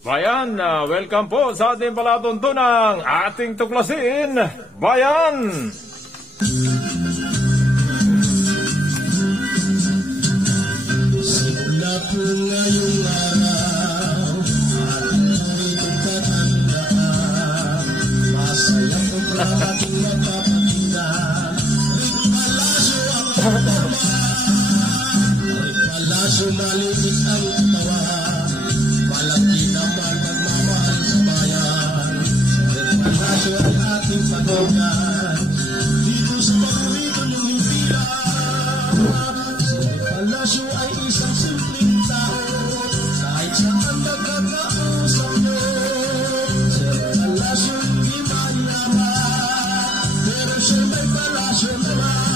Bayan, welcome po sa ating palatuntunang ating tuklasin, Bayan! Simula po ngayong araw, ating pagkatandaan, masaya po ating mapapakinggan, Palasyo ang pagmamahal, Palasyo malinis ang tawa, malaki naman magmamahal sa bayan, Palasyo ang ating pagkatandaan, dito sa paborito niyong himpilan. Palasyo ay isang simpleng tao, kahit saan nagkakausap mo. Sir Palasyo hindi mayaman, pero siya may palasyo naman.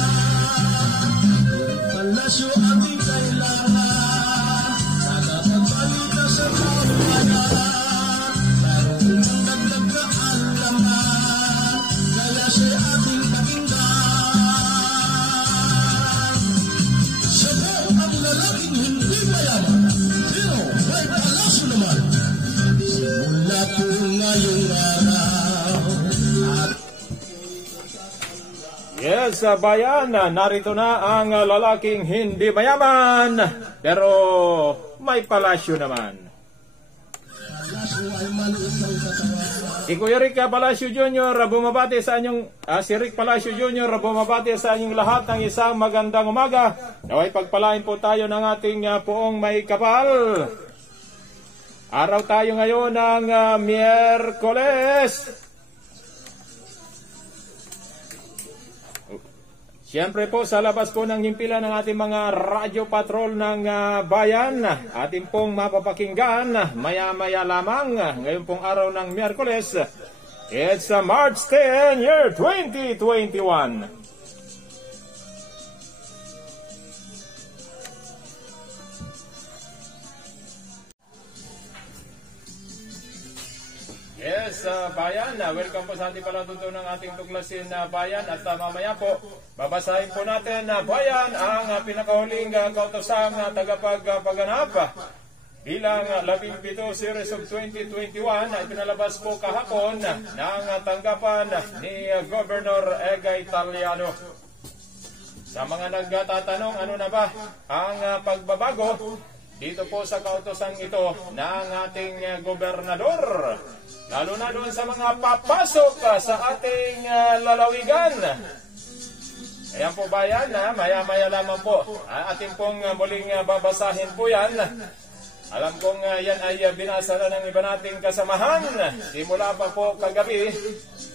Palasyo ating kailangan, nakapagbalita sa pamahalaan, naroon ang dagdag kaalaman, kaya siya ating pakinggan. Siya po ang lalaking hindi mayaman, pero may palasyo naman. Simula po ngayong araw, at Yes, Bayan, narito na ang lalaking hindi mayaman, pero may palasyo naman. palasyo ay maliit ang katawan. Si Kuya Rick Palacio Jr. bumabati sa inyong si Rick Palacio Jr. bumabati sa inyong lahat ng isang magandang umaga. Naway pagpalain po tayo ng ating poong may kapal. Araw tayo ngayon ng Miyerkules. Siyempre po sa labas po ng himpilan ng ating mga radyo patrol ng bayan, ating pong mapapakinggan maya-maya lamang ngayon pong araw ng Miyerkules. It's March 10, year 2021. Yes, Bayan, welcome po sa ating palatuntunan ng ating tuklasin na Bayan at mamaya po babasahin po natin na Bayan ang pinakahuling kautosang tagapagpaganap bilang 17 series of 2021 ay pinalabas po kahapon ng tanggapan ni Governor Egay Taliano. Sa mga nagtatanong ano na ba ang pagbabago dito po sa kautosang ito ng ating gobernador, lalo na doon sa mga papasok sa ating lalawigan. Ayan po Bayan, maya-maya lamang po ating pong muling babasahin po yan. Alam kong yan ay binasa na ng iba nating kasamahan simula pa po kagabi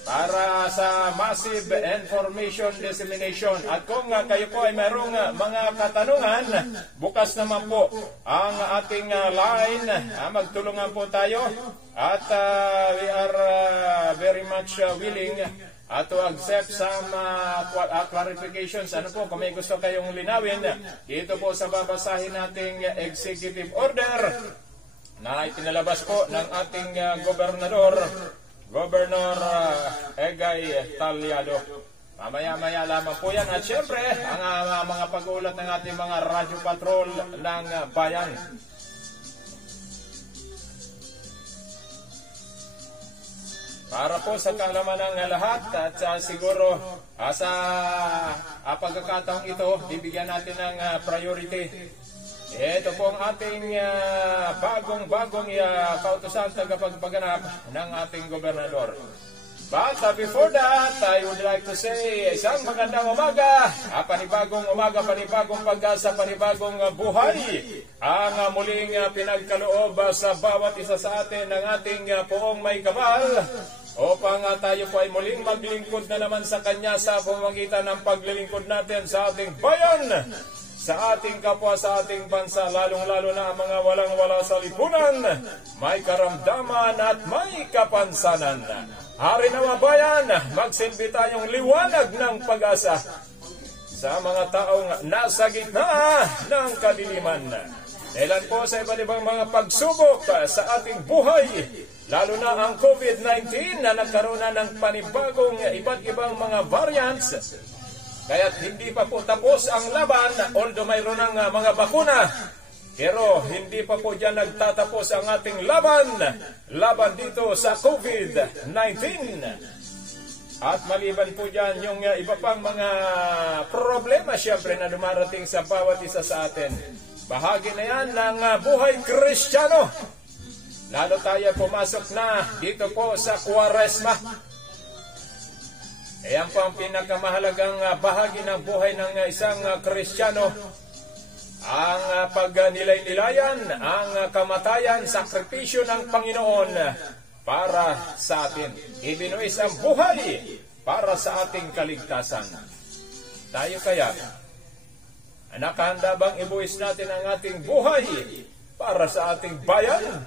para sa massive information dissemination. At kung kayo po ay mayroong mga katanungan, bukas naman po ang ating line. Magtulungan po tayo at we are very much willing to accept some clarifications. Ano po, kung may gusto kayong linawin dito po sa babasahin nating executive order na ipinalabas po ng ating gobernador, Governor Egay Taliado. Mamaya-maya lamang po yan. At syempre, ang mga pag-uulat ng ating mga radyo patrol ng bayan. Para po sa kaalaman ng lahat at siguro sa pagkakataong ito, bibigyan natin ng priority. Ito po ang ating bagong kautusan tagapagpaganap ng ating gobernador. But before that, I would like to say isang magandang umaga, panibagong umaga, panibagong pag-asa, panibagong buhay ang muling pinagkaloob sa bawat isa sa atin ng ating poong may kapal upang tayo po ay muling maglingkod na naman sa Kanya sa pamamagitan ng paglilingkod natin sa ating bayan, sa ating kapwa, sa ating bansa, lalong-lalo na ang mga walang-wala sa lipunan, may karamdaman at may kapansanan. Hari na mga bayan, magsilbi tayong liwanag ng pag-asa sa mga taong nasa gitna ng kadiliman. Dahil po sa iba't ibang mga pagsubok sa ating buhay, lalo na ang COVID-19 na nagkaroon na ng panibagong iba't ibang mga variants, Kaya't hindi pa po tapos ang laban, although mayroon ng mga bakuna, pero hindi pa po dyan nagtatapos ang ating laban dito sa COVID-19. At maliban po dyan yung iba pang mga problema siyempre na dumarating sa bawat isa sa atin. Bahagi na yan ng buhay Kristiyano. Lalo tayo pumasok na dito po sa Kwaresma. Ayan po ang pinakamahalagang bahagi ng buhay ng isang Kristiyano. Ang pagnilay-nilayan, ang kamatayan, sakripisyo ng Panginoon para sa atin. Ibinuis ang buhay para sa ating kaligtasan. Tayo kaya, nakahanda bang ibuwis natin ang ating buhay para sa ating bayan?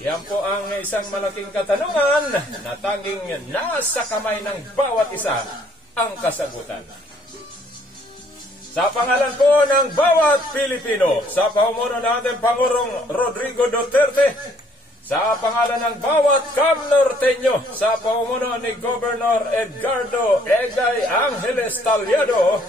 Yan po ang isang malaking katanungan na tanging nasa kamay ng bawat isa ang kasagutan. Sa pangalan po ng bawat Pilipino, sa pamumuno ng ating Pangulong Rodrigo Duterte, sa pangalan ng bawat Camnorteño, sa pamumuno ni Governor Edgardo Egay Angeles Talyado,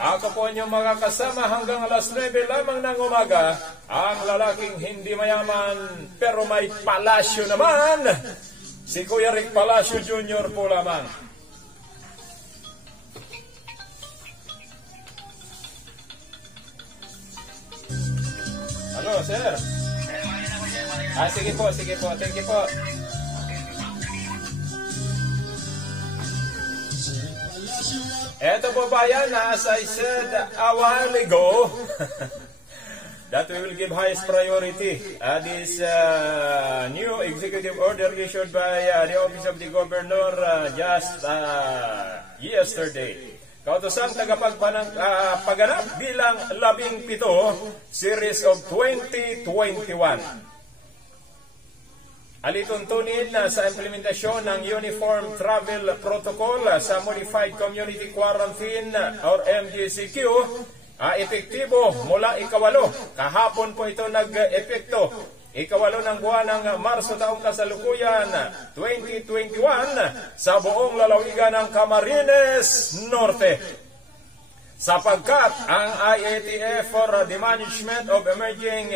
ako po inyong makakasama hanggang alas 9 lamang ng umaga, ang lalaking hindi mayaman pero may palasyo naman, si Kuya Rick Palacio Jr. po lamang. Hello, sir. Sige po. Thank you po. Eto po bayan, as I said a while ago, that we will give highest priority this new executive order issued by the Office of the Governor just yesterday. Kautosang tagapagpaganap bilang 17 series of 2021. Alituntunin sa implementasyon ng Uniform Travel Protocol sa Modified Community Quarantine or MGCQ, epektibo mula ika-8. Kahapon po ito nag-epekto. Ika-8 ng buwan ng Marso taong kasalukuyan 2021 sa buong lalawigan ng Camarines Norte. Sapagkat ang IATF for the Management of Emerging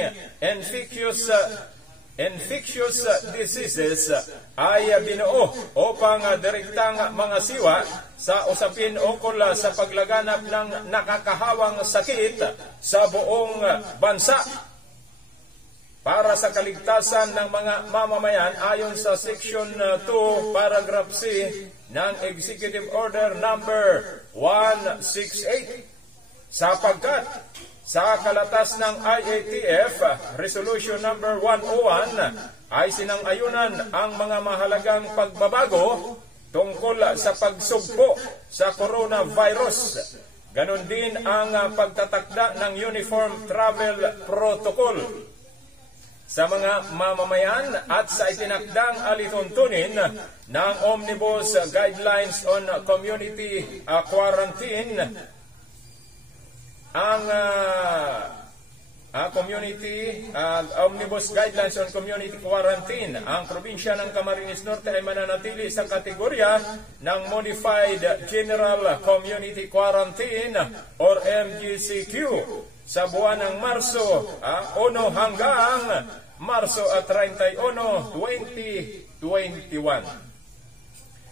Infectious Diseases ay binuo upang direktang mga siwa sa usapin ukol sa paglaganap ng nakakahawang sakit sa buong bansa para sa kaligtasan ng mga mamamayan ayon sa Section 2, Paragraph C ng Executive Order Number 168. Sapagkat sa kalatas ng IATF, Resolution Number 101 ay sinang-ayunan ang mga mahalagang pagbabago tungkol sa pagsugpo sa coronavirus. Ganon din ang pagtatakda ng Uniform Travel Protocol sa mga mamamayan at sa itinakdang alituntunin ng Omnibus Guidelines on Community Quarantine. Ang Omnibus Guidelines on Community Quarantine, ang probinsya ng Camarines Norte ay mananatili sa kategorya ng Modified General Community Quarantine or MGCQ sa buwan ng Marso 1 hanggang Marso 31, 2021.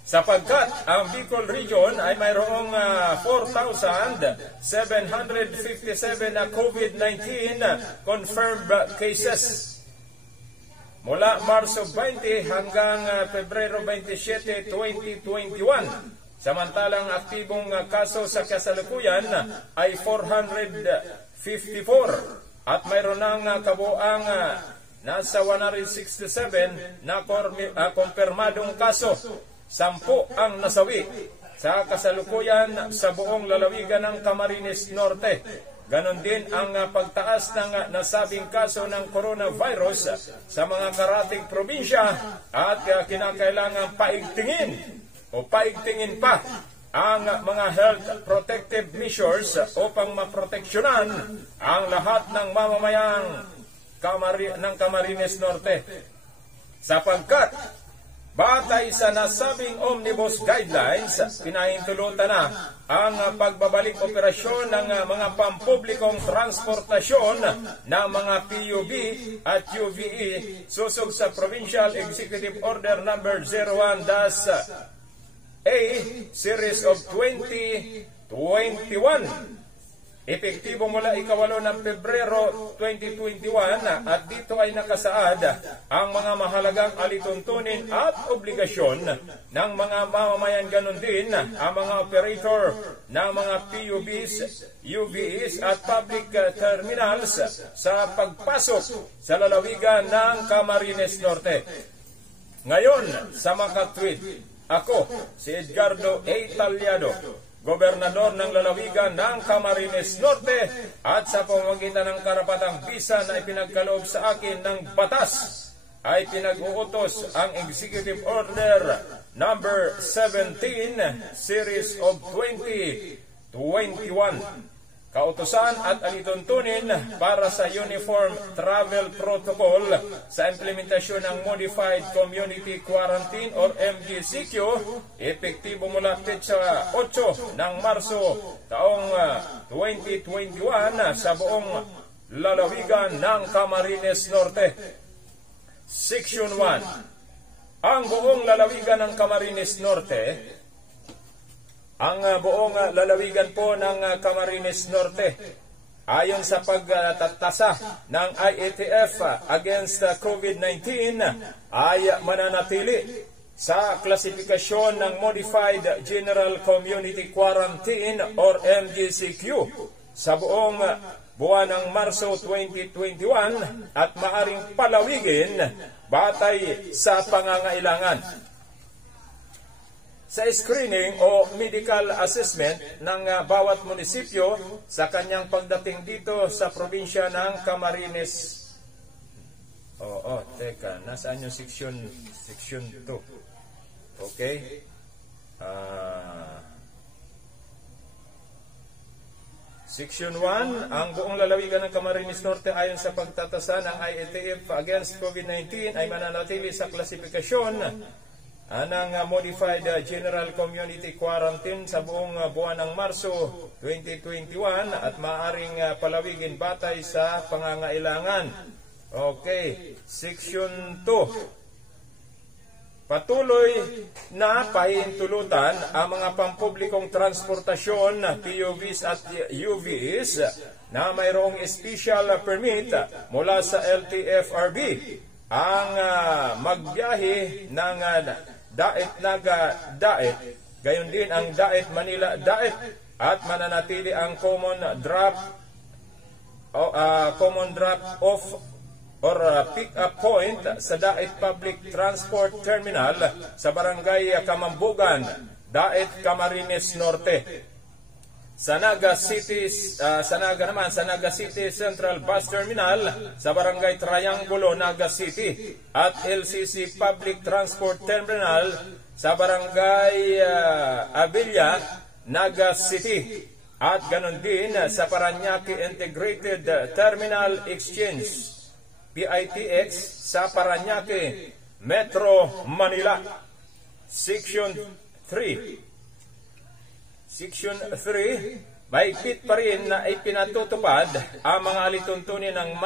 Sapagkat ang Bicol Region ay mayroong 4,757 na COVID-19 confirmed cases. Mula Marso 20 hanggang Pebrero 27, 2021. Samantalang aktibong kaso sa kasalukuyan ay 454 at mayroon ng kabuang nasa 167 na kumpirmadong kaso. 10 ang nasawi sa kasalukuyan sa buong lalawigan ng Camarines Norte. Ganon din ang pagtaas ng nasabing kaso ng coronavirus sa mga karating probinsya at kinakailangan paigtingin pa ang mga health protective measures upang maproteksyonan ang lahat ng mamamayang ng Camarines Norte. Sapagkat Batay sa nasabing Omnibus Guidelines, pinahintulutan na ang pagbabalik operasyon ng mga pampublikong transportasyon ng mga PUB at UVE susog sa Provincial Executive Order Number 01-A Series of 2021. Epektibo mula ikawalo ng Pebrero 2021 at dito ay nakasaad ang mga mahalagang alituntunin at obligasyon ng mga mamamayan, ganon din ang mga operator ng mga PUBs, UVEs at public terminals sa pagpasok sa lalawigan ng Camarines Norte. Ngayon, sa makatwid, ako si Edgardo A. Talyado, Gobernador ng lalawigan ng Camarines Norte, at sa pamamagitan ng karapatang bisa na ipinagkaloob sa akin ng batas, ay pinag-uutos ang Executive Order Number 17 Series of 2021. Kautusan at alituntunin para sa Uniform Travel Protocol sa implementasyon ng Modified Community Quarantine or MGCQ, epektibo mula petsa 8 ng Marso taong 2021 sa buong lalawigan ng Camarines Norte. Section 1. Ang buong lalawigan ng Camarines Norte, ang buong lalawigan po ng Camarines Norte, ayon sa pagtatasa ng IATF against COVID-19, ay mananatili sa klasifikasyon ng Modified General Community Quarantine or MGCQ sa buong buwan ng Marso 2021 at maaring palawigin batay sa pangangailangan. Sa screening o medical assessment ng bawat munisipyo sa kanyang pagdating dito sa probinsya ng Camarines. Teka, nasaan yung section 2? Okay. Section 1, ang buong lalawigan ng Camarines Norte ayon sa pagtatasa ng IATF against COVID-19 ay mananatili sa klasifikasyon ng Modified General Community Quarantine sa buong buwan ng Marso 2021 at maaaring palawigin batay sa pangangailangan. Okay, Section 2. Patuloy na pahintulutan ang mga pampublikong transportasyon, PUVs at UVs na mayroong special permit mula sa LTFRB ang magbiyahe ng Daet-Naga-Daet, gayon din ang Daet-Manila-Daet, at mananatili ang common drop-off or pick-up point sa Daet Public Transport Terminal sa Barangay Kamambugan, Daet, Camarines Norte. Sa Naga City Central Bus Terminal sa Barangay Triangulo, Naga City, at LCC Public Transport Terminal sa Barangay Abilia, Naga City, at ganon din sa Parañaque Integrated Terminal Exchange, PITX, sa Parañaque, Metro Manila. Section 3. Section 3, mahigpit pa rin na ipinatutupad ang mga alituntunin ng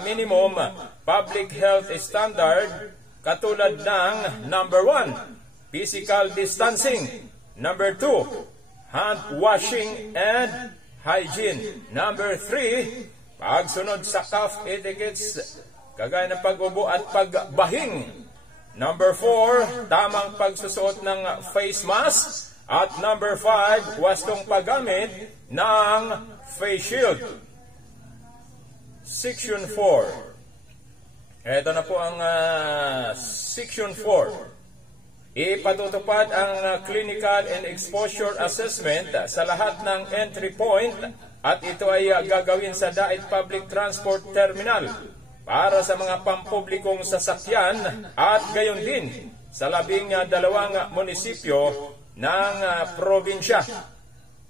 minimum public health standard katulad ng number 1, physical distancing, number 2, hand washing and hygiene, number 3, pagsunod sa cough etiquettes kagaya ng pag-ubo at pagbahing, number 4, tamang pagsusuot ng face mask, at number 5, wastong paggamit ng face shield. Section 4. Ito na po ang Section 4. Ipatutupad ang clinical and exposure assessment sa lahat ng entry point at ito ay gagawin sa Daet Public Transport Terminal para sa mga pampublikong sasakyan at gayon din sa 12 munisipyo ng probinsya.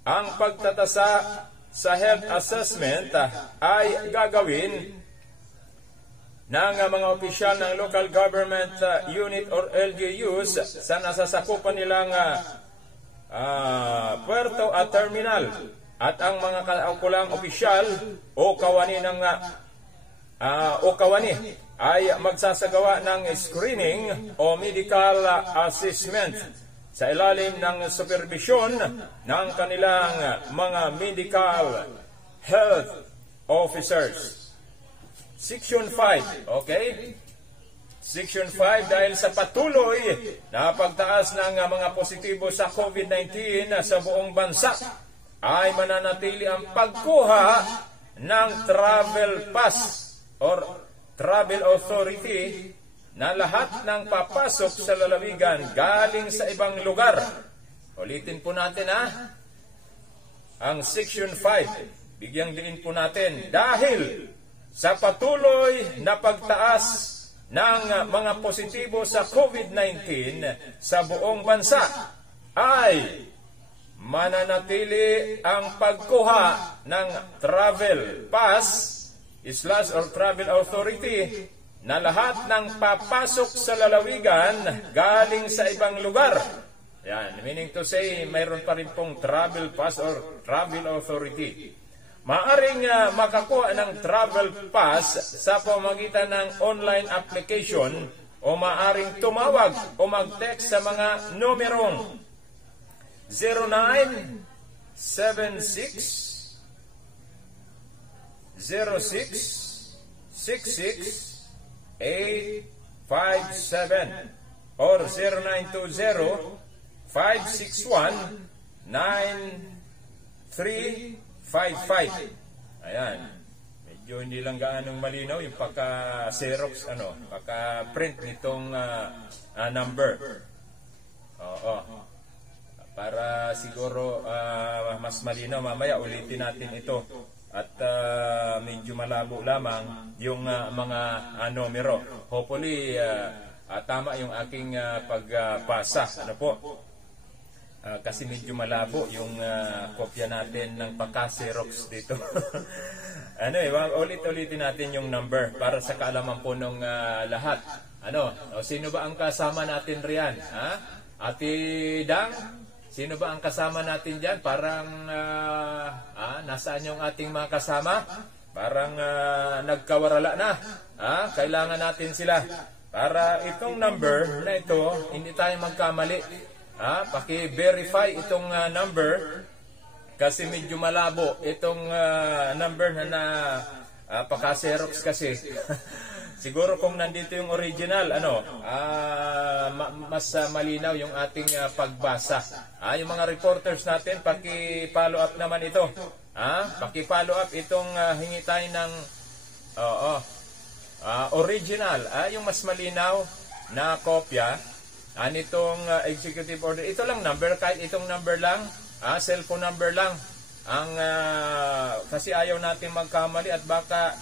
Ang pagtatasa sa health assessment ay gagawin ng mga opisyal ng local government unit or LGUs sa nasasakupan nilang puerto at terminal, at ang mga kaukulang opisyal o kawani ay magsasagawa ng screening o medical assessment sa ilalim ng supervision ng kanilang mga medical health officers. Section 5, okay? Section 5, dahil sa patuloy na pagtaas ng mga positibo sa COVID-19 sa buong bansa, ay mananatili ang pagkuha ng travel pass or travel authority na lahat ng papasok sa lalawigan galing sa ibang lugar. Ulitin po natin ang Section 5. Bigyang diin po natin, dahil sa patuloy na pagtaas ng mga positibo sa COVID-19 sa buong bansa, ay mananatili ang pagkuha ng travel pass / or travel authority na lahat ng papasok sa lalawigan galing sa ibang lugar. Yan, meaning to say, mayroon pa rin pong travel pass or travel authority. Maaring makakuha ng travel pass sa pamamagitan ng online application o maaring tumawag o mag-text sa mga numerong 0976 06 66 857 or 0920 561 9355. Ayan. Medyo hindi lang gaanong malinaw yung pagka-xerox, pagka-print nitong number. Oo. Para siguro mas malinaw, mamaya ulitin natin ito. At medyo malabo lamang yung mga numero. Hopefully, tama yung aking pagbasa. Ano po? Kasi medyo malabo yung kopya natin ng pagka-xerox dito. Ulit-ulitin natin yung number para sa kaalaman po ng lahat. Sino ba ang kasama natin riyan? Ate Dang? Sino ba ang kasama natin dyan? Parang nasaan yung ating mga kasama? Parang nagkawarala na. Kailangan natin sila. Para itong number na ito, hindi tayo magkamali. Paki-verify itong number kasi medyo malabo itong number na paka-xerox kasi. Siguro kung nandito yung original, mas malinaw yung ating pagbasa. Yung mga reporters natin, paki-follow up naman ito. Paki-follow up itong hingi tayo ng original, yung mas malinaw na kopya nitong executive order. Ito lang number, kahit itong number lang, cellphone number lang. Kasi ayaw natin magkamali at baka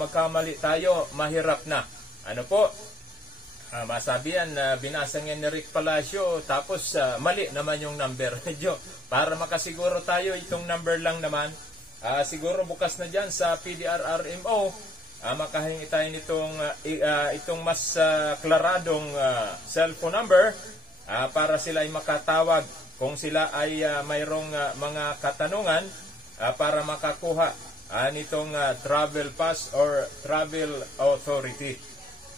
magkamali tayo, mahirap na. Masabi yan, binasa nga ni Rick Palacio, tapos mali naman yung number. Para makasiguro tayo, itong number lang naman. Siguro bukas na dyan sa PDRRMO, makahingi tayo itong mas klaradong cellphone number para sila ay makatawag kung sila ay mayroong mga katanungan para makakuha nitong travel pass or travel authority.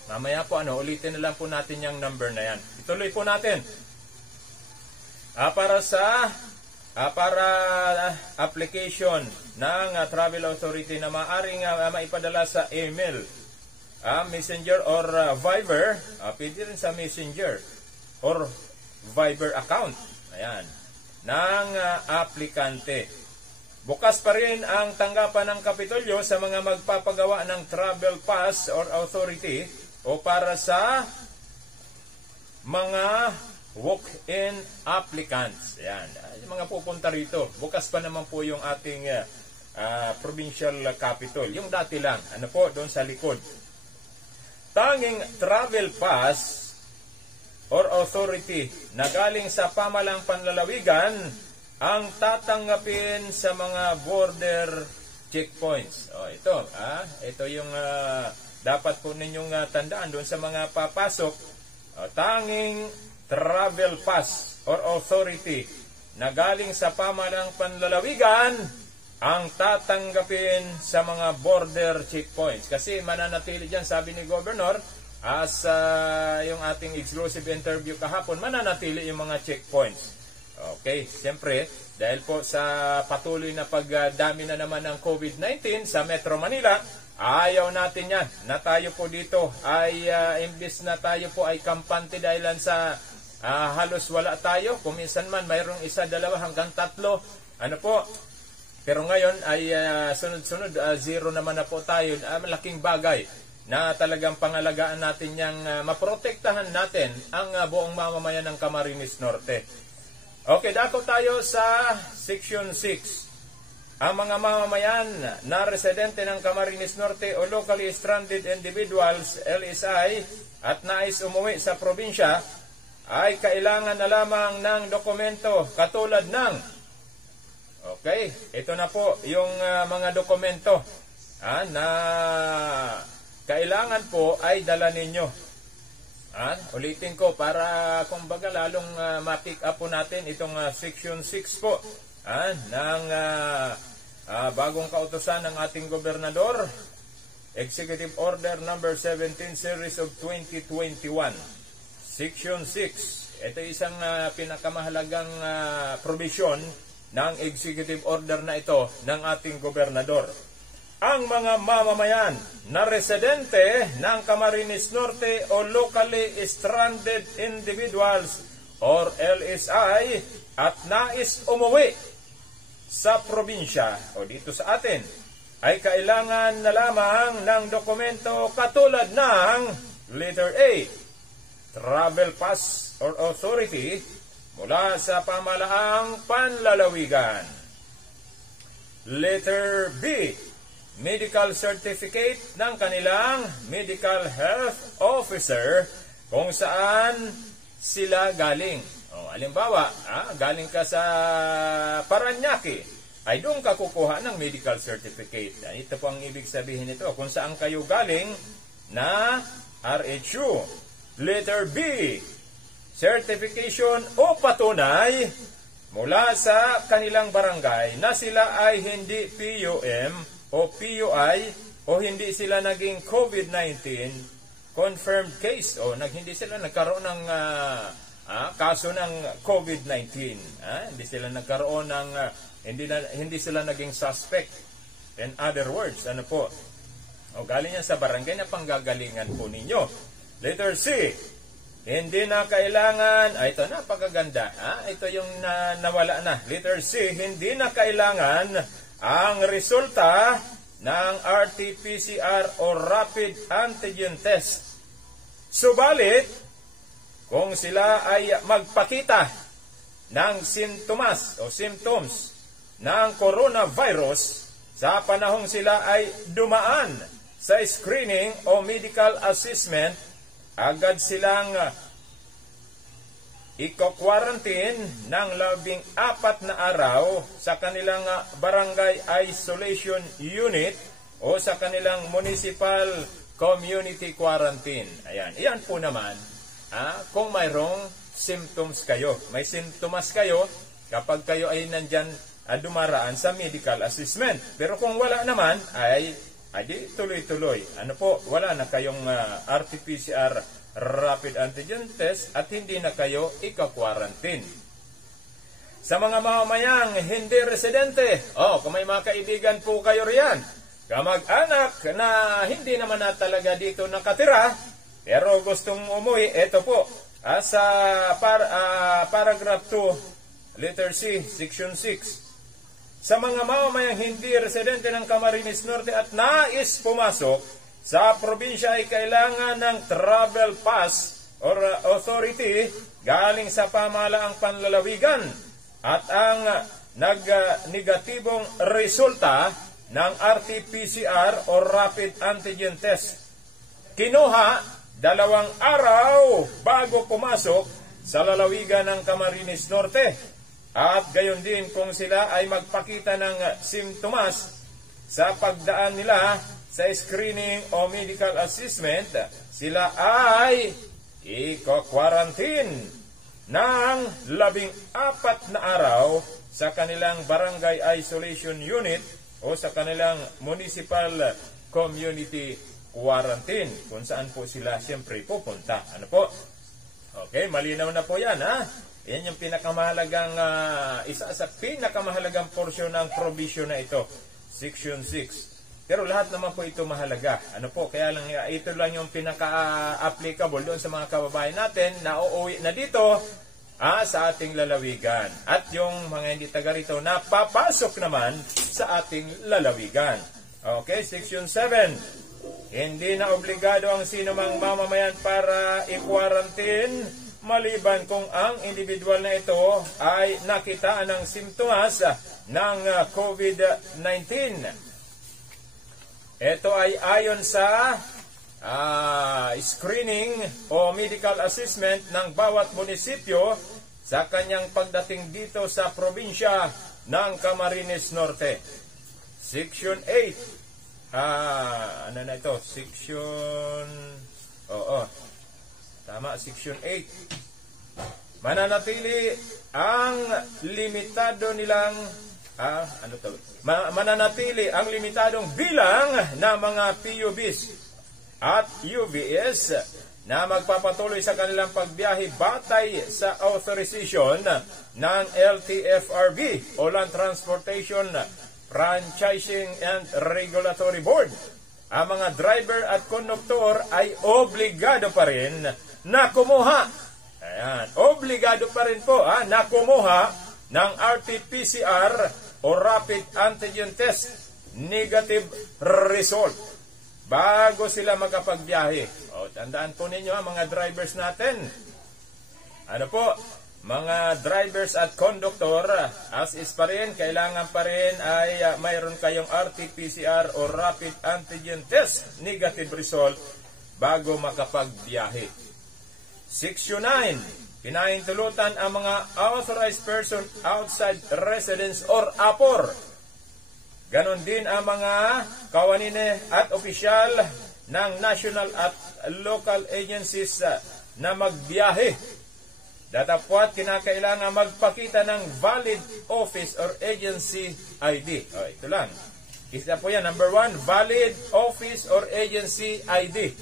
Mamaya po ulitin na lang po natin yung number na yan. Ituloy po natin. Para application ng travel authority na maaring maipadala sa email, messenger or Viber, pwede rin sa messenger or Viber account, ng aplikante. Bukas pa rin ang tanggapan ng Kapitolyo sa mga magpapagawa ng travel pass or authority o para sa mga walk-in applicants. Yung mga pupunta rito. Bukas pa naman po yung ating provincial capital. Yung dati lang. Doon sa likod. Tanging travel pass or authority na galing sa pamalang panlalawigan ang tatanggapin sa mga border checkpoints. Ito yung dapat po ninyong tandaan doon sa mga papasok, tanging travel pass or authority na galing sa pamahalaang panlalawigan ang tatanggapin sa mga border checkpoints. Kasi mananatili dyan, sabi ni Governor, as yung ating exclusive interview kahapon, mananatili yung mga checkpoints. Okay, siyempre, dahil po sa patuloy na pagdami na naman ng COVID-19 sa Metro Manila, ayaw natin yan na tayo po dito ay imbis na tayo po ay kampante dahilan sa halos wala tayo. Kung minsan man mayroong isa, dalawa hanggang tatlo, ano po. Pero ngayon ay sunod-sunod, zero naman na po tayo. Malaking bagay na talagang pangalagaan natin yang maprotektahan natin ang buong mamamayan ng Camarines Norte. Okay, dako tayo sa Section 6. Ang mga mamamayan na residente ng Camarines Norte o locally stranded individuals, LSI, at nais umuwi sa probinsya ay kailangan na lamang ng dokumento katulad ng okay, ito na po yung mga dokumento na kailangan po ay dala ninyo. Ulitin ko para kumbaga lalong ma-pick up po natin itong Section 6 po ng bagong kautusan ng ating gobernador, Executive Order number 17 Series of 2021. Section 6. Ito isang pinakamahalagang provision ng executive order na ito ng ating gobernador. Ang mga mamamayan na residente ng Camarines Norte o locally stranded individuals or LSI at nais umuwi sa probinsya o dito sa atin ay kailangan na lamang ng dokumento katulad ng letter A, travel pass or authority mula sa pamahalaang panlalawigan. Letter B, medical certificate ng kanilang medical health officer kung saan sila galing. Halimbawa, galing ka sa Paranaque, ay doon ka kukuha ng medical certificate. Ito po ang ibig sabihin nito, kung saan kayo galing na RHU. Letter B, certification o patunay mula sa kanilang barangay na sila ay hindi PUM o PUI o hindi sila naging COVID-19 confirmed case o hindi sila nagkaroon ng kaso ng COVID-19. Hindi sila nagkaroon ng hindi sila naging suspect. In other words, ano po? Galing yan sa barangay na panggagalingan po ninyo. Letter C, hindi na kailangan, ito napakaganda, ito yung nawala na. Letter C, hindi na kailangan ang resulta ng RT-PCR o rapid antigen test. Subalit, kung sila ay magpakita ng sintomas o symptoms ng coronavirus sa panahong sila ay dumaan sa screening o medical assessment, agad silang iko-quarantine ng 14 na araw sa kanilang barangay isolation unit o sa kanilang municipal community quarantine. Ayan. Iyan po naman kung mayroong symptoms kayo. May sintomas kayo kapag kayo ay nandyan dumaraan sa medical assessment. Pero kung wala naman ay di tuloy-tuloy. Wala na kayong RT-PCR rapid antigen test at hindi na kayo ika-quarantine. Sa mga mamamayang hindi residente, kung may mga kaibigan po kayo riyan, kamag-anak na hindi naman na talaga dito nakatira, pero gustong umuwi, ito po, sa paragraph 2, letter C, section 6. Sa mga mamamayang hindi residente ng Camarines Norte at nais pumasok sa probinsya ay kailangan ng travel pass or authority galing sa pamahalaang panlalawigan at ang negatibong resulta ng RT-PCR o rapid antigen test. Kinuha 2 araw bago pumasok sa lalawigan ng Camarines Norte. At gayon din kung sila ay magpakita ng simptomas sa pagdaan nila sa screening o medical assessment, sila ay i-quarantine ng 14 na araw sa kanilang barangay isolation unit o sa kanilang municipal community quarantine, kung saan po sila siyempre pupunta. Ano po? Okay, malinaw na po yan, ha? Yan yung pinakamahalagang, isa sa pinakamahalagang porsyon ng provision na ito, Section 6. Pero lahat naman po ito mahalaga. Ano po, kaya lang ito lang yung pinaka-applicable doon sa mga kababayan natin na uuwi na dito sa ating lalawigan. At yung mga hindi taga rito na papasok naman sa ating lalawigan. Okay, Section 7. Hindi na obligado ang sino mang mamamayan para i-quarantine maliban kung ang individual na ito ay nakitaan ng simptomas ng COVID-19. Ito ay ayon sa screening o medical assessment ng bawat munisipyo sa kanyang pagdating dito sa probinsya ng Camarines Norte. Section 8. Ano na ito? Section... Tama, Section 8. Mananatili ang limitado nilang mananatili ang limitadong bilang na mga PUBs at UVS na magpapatuloy sa kanilang pagbiyahe batay sa authorization ng LTFRB o Land Transportation Franchising and Regulatory Board. Ang mga driver at konduktor ay obligado pa rin na kumuha. Ayan, obligado pa rin po na kumuha ng RT-PCR o Rapid Antigen Test negative result bago sila makapagbiyahe. Tandaan po ninyo mga drivers natin. Ano po? Mga drivers at konduktor, as is pa rin, kailangan pa rin ay mayroon kayong RT-PCR o Rapid Antigen Test negative result bago makapagbiyahe. Section 9. Pinahintulutan ang mga authorized person outside residence or APOR. Ganon din ang mga kawanine at opisyal ng national at local agencies na magbiyahe. Datapwat kinakailangan magpakita ng valid office or agency ID. Ito lang. Isa po yan. Number 1, valid office or agency ID.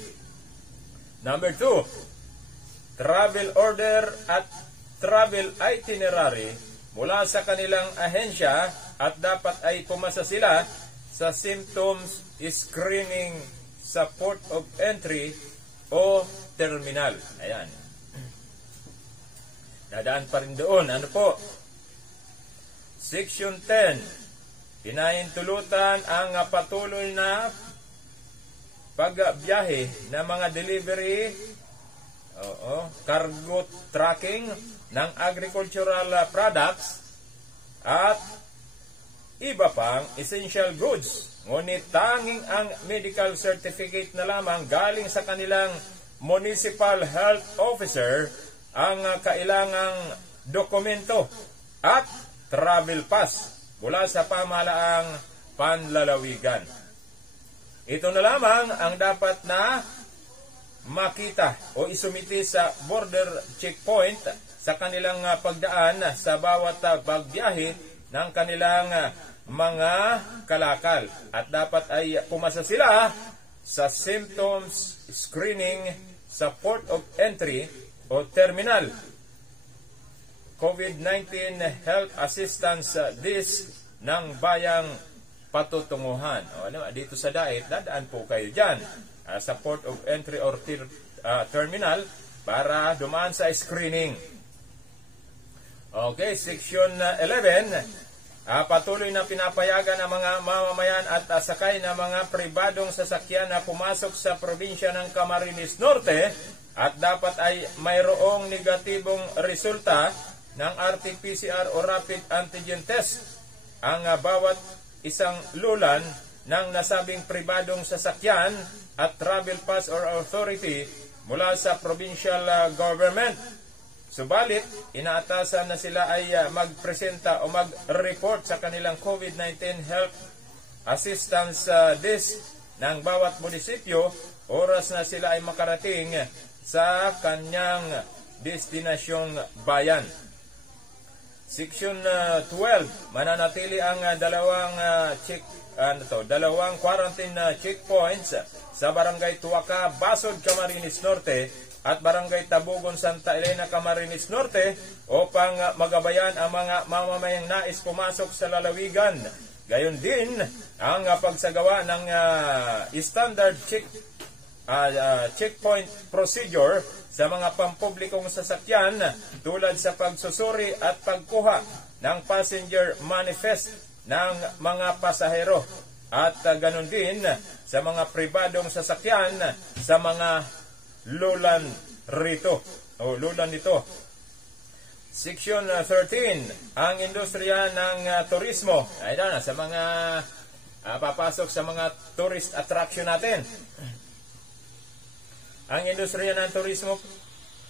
Number 2, travel order at travel itinerary mula sa kanilang ahensya at dapat ay pumasa sila sa symptoms screening sa port of entry o terminal. Ayan. Dadaan pa rin doon. Ano po? Section 10. Pinahintulutan ang patuloy na pagbiyahe ng mga delivery, cargo tracking ng agricultural products at iba pang essential goods. Ngunit tanging ang medical certificate na lamang galing sa kanilang municipal health officer ang kailangang dokumento at travel pass mula sa pamahalaang panlalawigan. Ito na lamang ang dapat na makita o isumiti sa border checkpoint sa kanilang pagdaan sa bawat pagbiyahe ng kanilang mga kalakal. At dapat ay pumasa sila sa symptoms screening sa port of entry o terminal. COVID-19 Health Assistance Disk ng Bayang Patutunguhan. Dito sa DAIT, dadaan po kayo dyan sa port of entry or terminal para dumaan sa screening. Okay, Section 11. Patuloy na pinapayagan ng mga mamamayan at sakay na mga pribadong sasakyan na pumasok sa probinsya ng Camarines Norte at dapat ay mayroong negatibong resulta ng RT-PCR o Rapid Antigen Test ang bawat isang lulan ng nasabing pribadong sasakyan at travel pass or authority mula sa provincial government. Subalit, inaatasan na sila ay magpresenta o mag-report sa kanilang COVID-19 Health Assistance Disk ng bawat munisipyo oras na sila ay makarating sa kanyang destinasyong bayan. Section 12, mananatili ang dalawang quarantine checkpoints sa Barangay Tuaca, Basod, Camarines Norte at Barangay Tabugon, Santa Elena, Camarines Norte upang magabayan ang mga mamamayang nais pumasok sa lalawigan. Gayon din ang pagsagawa ng standard checkpoint procedure sa mga pampublikong sasakyan tulad sa pagsusuri at pagkuha ng passenger manifest ng mga pasahero at ganon din sa mga pribadong sasakyan sa mga lulan nito. Section 13, ang industriya ng turismo. Ayan, sa mga papasok sa mga tourist attraction natin. Ang industriya ng turismo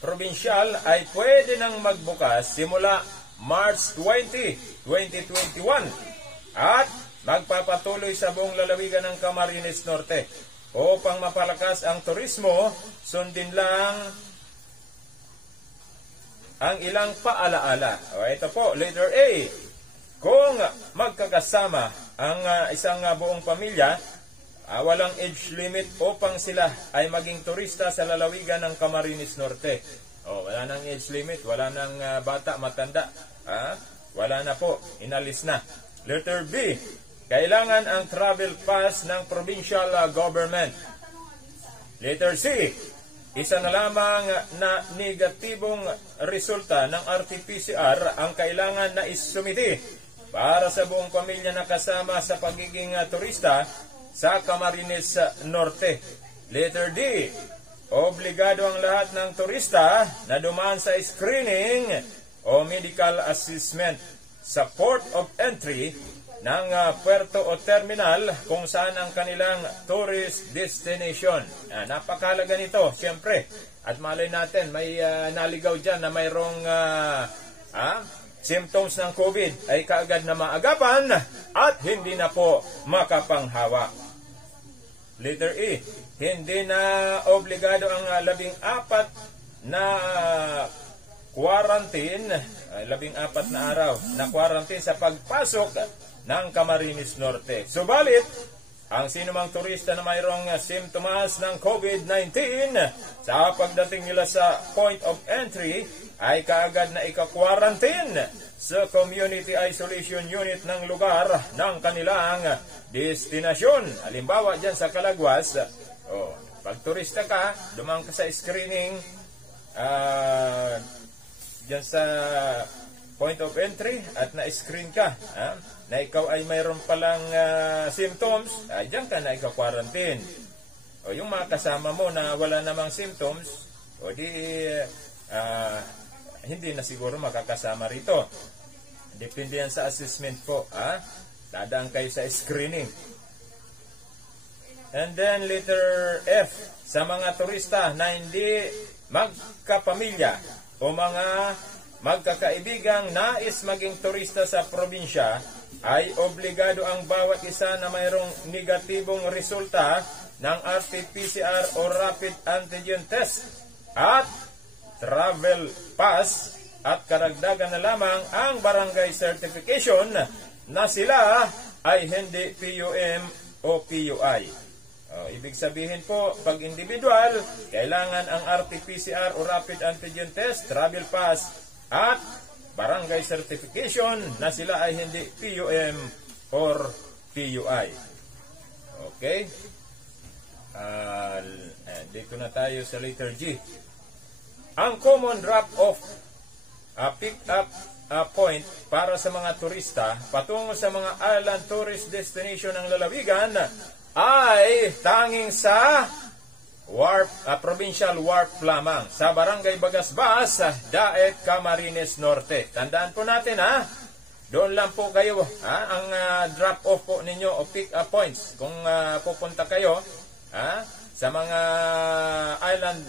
probinsyal ay pwede nang magbukas simula March 20, 2021 at magpapatuloy sa buong lalawigan ng Camarines Norte. Upang mapalakas ang turismo, sundin lang ang ilang paalaala. Ito po, letter A. Kung magkakasama ang isang buong pamilya, walang age limit upang sila ay maging turista sa lalawigan ng Camarines Norte. Wala nang age limit, wala nang bata, matanda. Wala na po, inalis na. Letter B. Kailangan ang travel pass ng provincial government. Letter C. Isa na lamang na negatibong resulta ng RT-PCR ang kailangan na isumiti para sa buong pamilya na kasama sa pagiging turista sa Camarines Norte. Letter D. Obligado ang lahat ng turista na dumaan sa screening o medical assessment sa port of entry ng puerto o terminal kung saan ang kanilang tourist destination. Napakahalaga nito, siyempre. At malay natin, may naligaw dyan na mayroong symptoms ng COVID ay kaagad na maagapan at hindi na po makapanghawa. Letter E, hindi na obligado ang 14 na quarantine, 14 na araw na quarantine sa pagpasok ng Camarines Norte. Subalit, ang sinumang turista na mayroong simptomas ng COVID-19 sa pagdating nila sa point of entry ay kaagad na ika-quarantine sa community isolation unit ng lugar ng kanilang destinasyon. Halimbawa dyan sa Calaguas, pag turista ka, dumang ka sa screening dyan sa point of entry at na-screen ka, na ikaw ay mayroon palang symptoms, ay dyan ka na ika-quarantine. O yung mga kasama mo na wala namang symptoms, o di hindi na siguro makakasama rito. Depende yan sa assessment po. Dadaan kayo sa screening. And then letter F, sa mga turista na hindi magkapamilya o mga magkakaibigang nais maging turista sa probinsya, ay obligado ang bawat isa na mayroong negatibong resulta ng RT-PCR o rapid antigen test at travel pass at karagdagan na lamang ang barangay certification na sila ay hindi PUM o PUI. Ibig sabihin po, pag individual, kailangan ang RT-PCR o rapid antigen test, travel pass at barangay certification na sila ay hindi PUM or PUI. Okay? Dito na tayo sa letter G. Ang common drop-off pick-up point para sa mga turista patungo sa mga island tourist destination ng lalawigan ay tanging sa provincial wharf lamang sa Barangay Bagasbas, Daet, Camarines Norte. Tandaan po natin doon lang po kayo ang drop-off po ninyo o pick-up points. Kung pupunta kayo sa mga island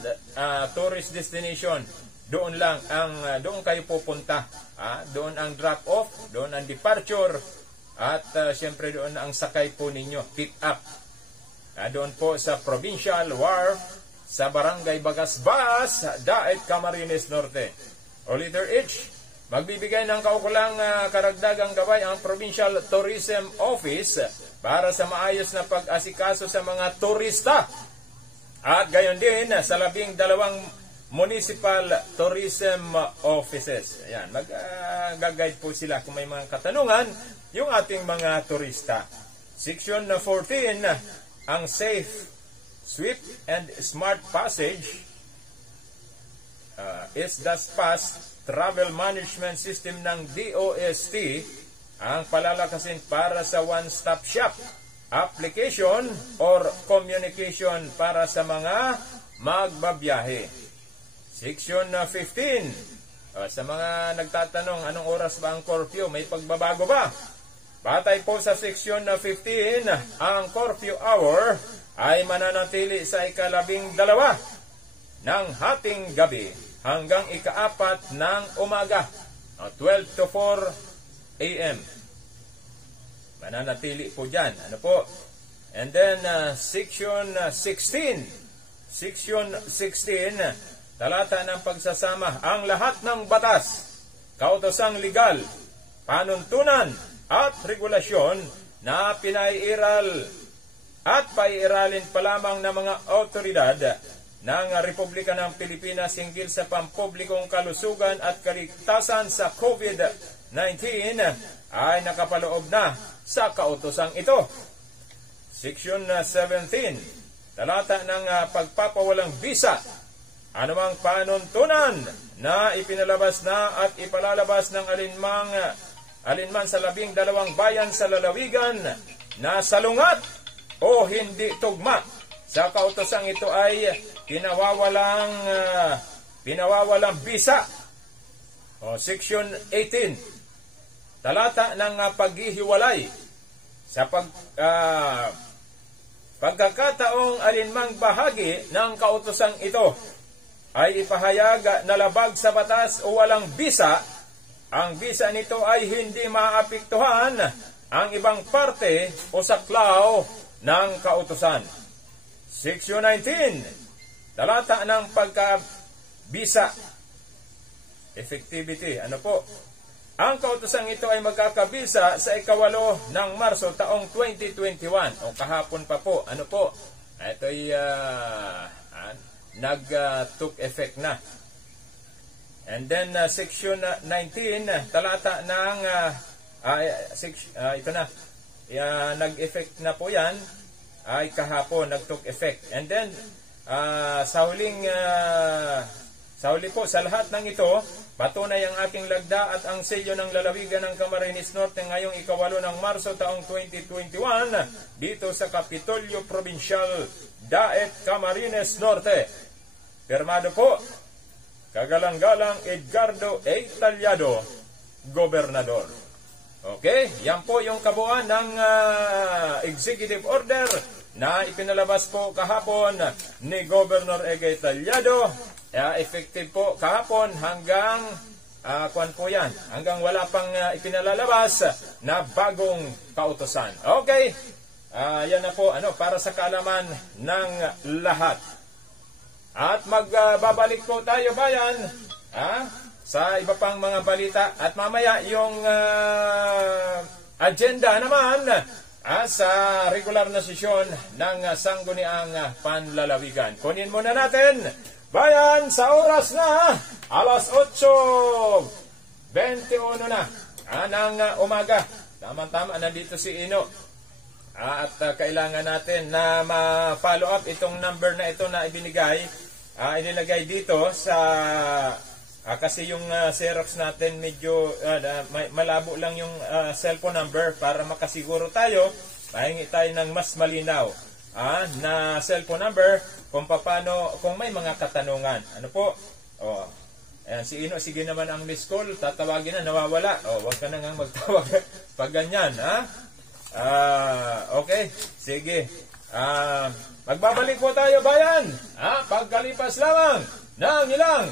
tourist destination, doon lang doon kayo pupunta. Doon ang drop-off, doon ang departure, at siyempre doon ang sakay po ninyo, pick-up. doon po sa Provincial Wharf sa Barangay Bagasbas, Daet, Camarines Norte. O letter H, magbibigay ng kaukulang karagdagang gabay ang Provincial Tourism Office para sa maayos na pag-asikaso sa mga turista. At gayon din sa 12 Municipal Tourism Offices. Ayan, mag-guide po sila kung may mga katanungan yung ating mga turista. Section 14, ang Safe, Swift, and Smart Passage is thus passed Travel Management System ng DOST ang palalakasin para sa one-stop shop application or communication para sa mga magbabiyahe. Section 15, sa mga nagtatanong anong oras ba ang curfew, may pagbabago ba? Batay po sa Section 15, ang curfew hour ay mananatili sa ika-12 ng hating gabi hanggang ika-4 ng umaga, 12 to 4 a.m. Mananatili po dyan. Ano po? And then, Section 16. Section 16, talata ng pagsasama. Ang lahat ng batas, kautosang legal, panuntunan, at regulasyon na pinaiiral at paiiralin pa lamang ng mga otoridad ng Republika ng Pilipinas hinggil sa pampublikong kalusugan at kaligtasan sa COVID-19 ay nakapaloob na sa kautosang ito. Section 17, talata ng pagpapawalang visa, anumang panuntunan na ipinalabas na at ipalalabas ng alinman sa 12 bayan sa lalawigan na salungat o hindi tugma sa kautosang ito ay pinawawalang visa. O Section 18, talata ng paghihiwalay sa pagkakataong alinmang bahagi ng kautosang ito ay ipahayag na labag sa batas o walang visa. Ang visa nito ay hindi maapektuhan ang ibang parte o saklaw ng kautusan. Section 19, talata ng pagka-visa effectivity. Ano po? Ang kautosang ito ay magkakabisa sa ika-8 ng Marso taong 2021 o kahapon pa po. Ano po? Ito ay nag-took effect na. And then Section 19, talata ng ito na, nag-effect na po yan, ay kahapon nag-took effect. And then sa huli po, sa lahat ng ito, patunay ang aking lagda at ang selyo ng lalawigan ng Camarines Norte ngayong ika-8 ng Marso taong 2021 dito sa Kapitolyo Provincial, Daet, Camarines Norte. Pirmado po, Kagalang-galang Edgardo A. Talyado, Gobernador. Okay, yan po yung kabuuan ng executive order na ipinalabas po kahapon ni Governor Egay Talyado. Effective po kahapon hanggang hanggang wala pang ipinalalabas na bagong kautosan. Okay, yan na po para sa kaalaman ng lahat. At magbabalik po tayo bayan sa iba pang mga balita at mamaya yung agenda naman sa regular na sesyon ng Sangguniang Panlalawigan. Kunin muna natin bayan sa oras na alas 8:21 na ng umaga. Tama-tama, nandito si Ino. At kailangan natin na ma-follow up itong number na ito na inilagay dito sa kasi yung Xerox natin medyo malabo lang yung cellphone number para makasiguro tayo, pahingi tayo ng mas malinaw na cellphone number kung may mga katanungan. Ano po? Ayan, si Ino, sige naman ang miss call, tatawagin na, nawawala. Huwag ka na nga magtawag pag ganyan, okay, sige. Magbabalik po tayo bayan pagkalipas lamang ng ilang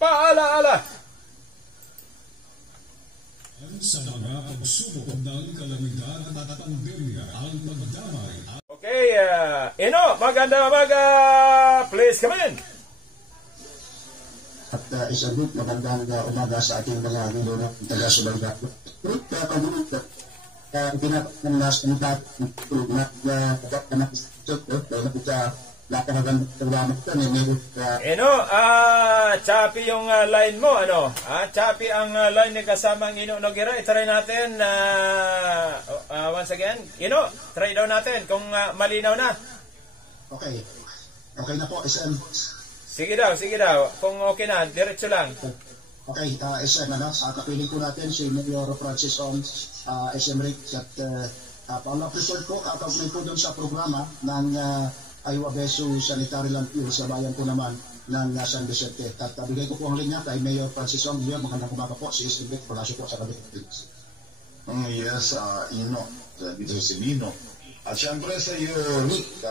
paalaala. Sa mga pagsubok ng kalamidad at pandemya, ang magdamay. Okay, magandang umaga. Please come in. At isagot magandang umaga sa ating mga nilunok taga-subayda. Ruth, pag-ulit, pinapanalas ng tulog na choppy yung line mo, ano? Choppy ang line ni kasamang Ino Noguera. I-try natin, once again. Ino, try daw natin kung malinaw na. Okay. Okay na po, SM. Sige daw. Kung okay na, diretso lang. Okay, SM, kapiling ko natin si Mayor Francis on SM Rick at pang-prefer ko kakaugnay po doon sa programa ng Iowa Beso Sanitary Landfill sa bayan po naman ng San Vicente. At bigay ko po ang linya kay Mayor Francis on. Magandang umaga po, si SM Rick. Palasyo po sa kabit. Yes, Ino, dito si Lino. At syempre sa iyo, Rick,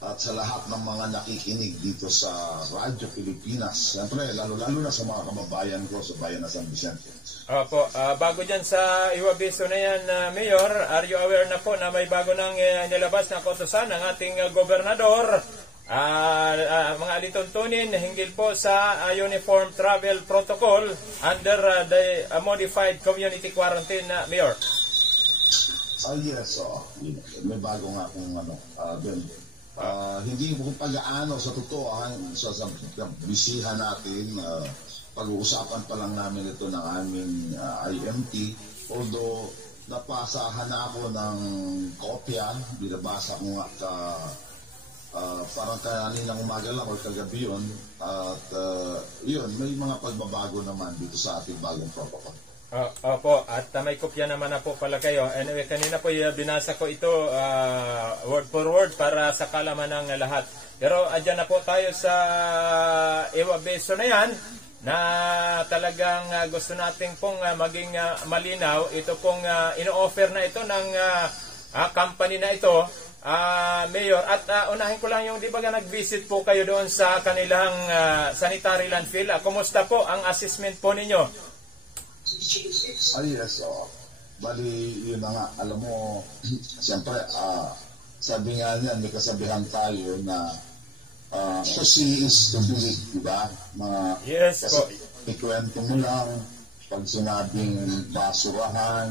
at sa lahat ng mga nakikinig dito sa Radyo Pilipinas. Siyempre, lalo-lalo na sa mga kababayan ko sa bayan ng San Vicente. Opo, bago dyan sa Iwabiso na yan, Mayor, are you aware na po na may bago nang nilabas na kautusan ng ating gobernador, mga alituntunin hinggil po sa Uniform Travel Protocol under the modified community quarantine, Mayor? Yes, may bago nga akong doon. Hindi mo pag-aano sa totoo sa bisihan natin, pag-uusapan pa lang namin ito ng aming IMT, although napasahan na ako ng kopya, binabasa ko nga parang kaninang umaga lang o kagabi yun, at yun, may mga pagbabago naman dito sa ating bagong protocol. Opo, at may kopya naman na po pala kayo. Anyway, kanina po binasa ko ito word for word para sa kalaman ng lahat. Pero andyan na po tayo sa Iwabeso na yan na talagang gusto nating pong maging malinaw. Ito pong ino-offer na ito ng company na ito, Mayor. At unahin ko lang yung, di ba nag-visit po kayo doon sa kanilang sanitary landfill. Kumusta po ang assessment po ninyo? Yes, bali yun na nga, alam mo, siyempre, sabi nga niyan, may kasabihan tayo na to see is to believe, di ba? Yes, kasi ikwento mo lang, pag sinabing basurahan,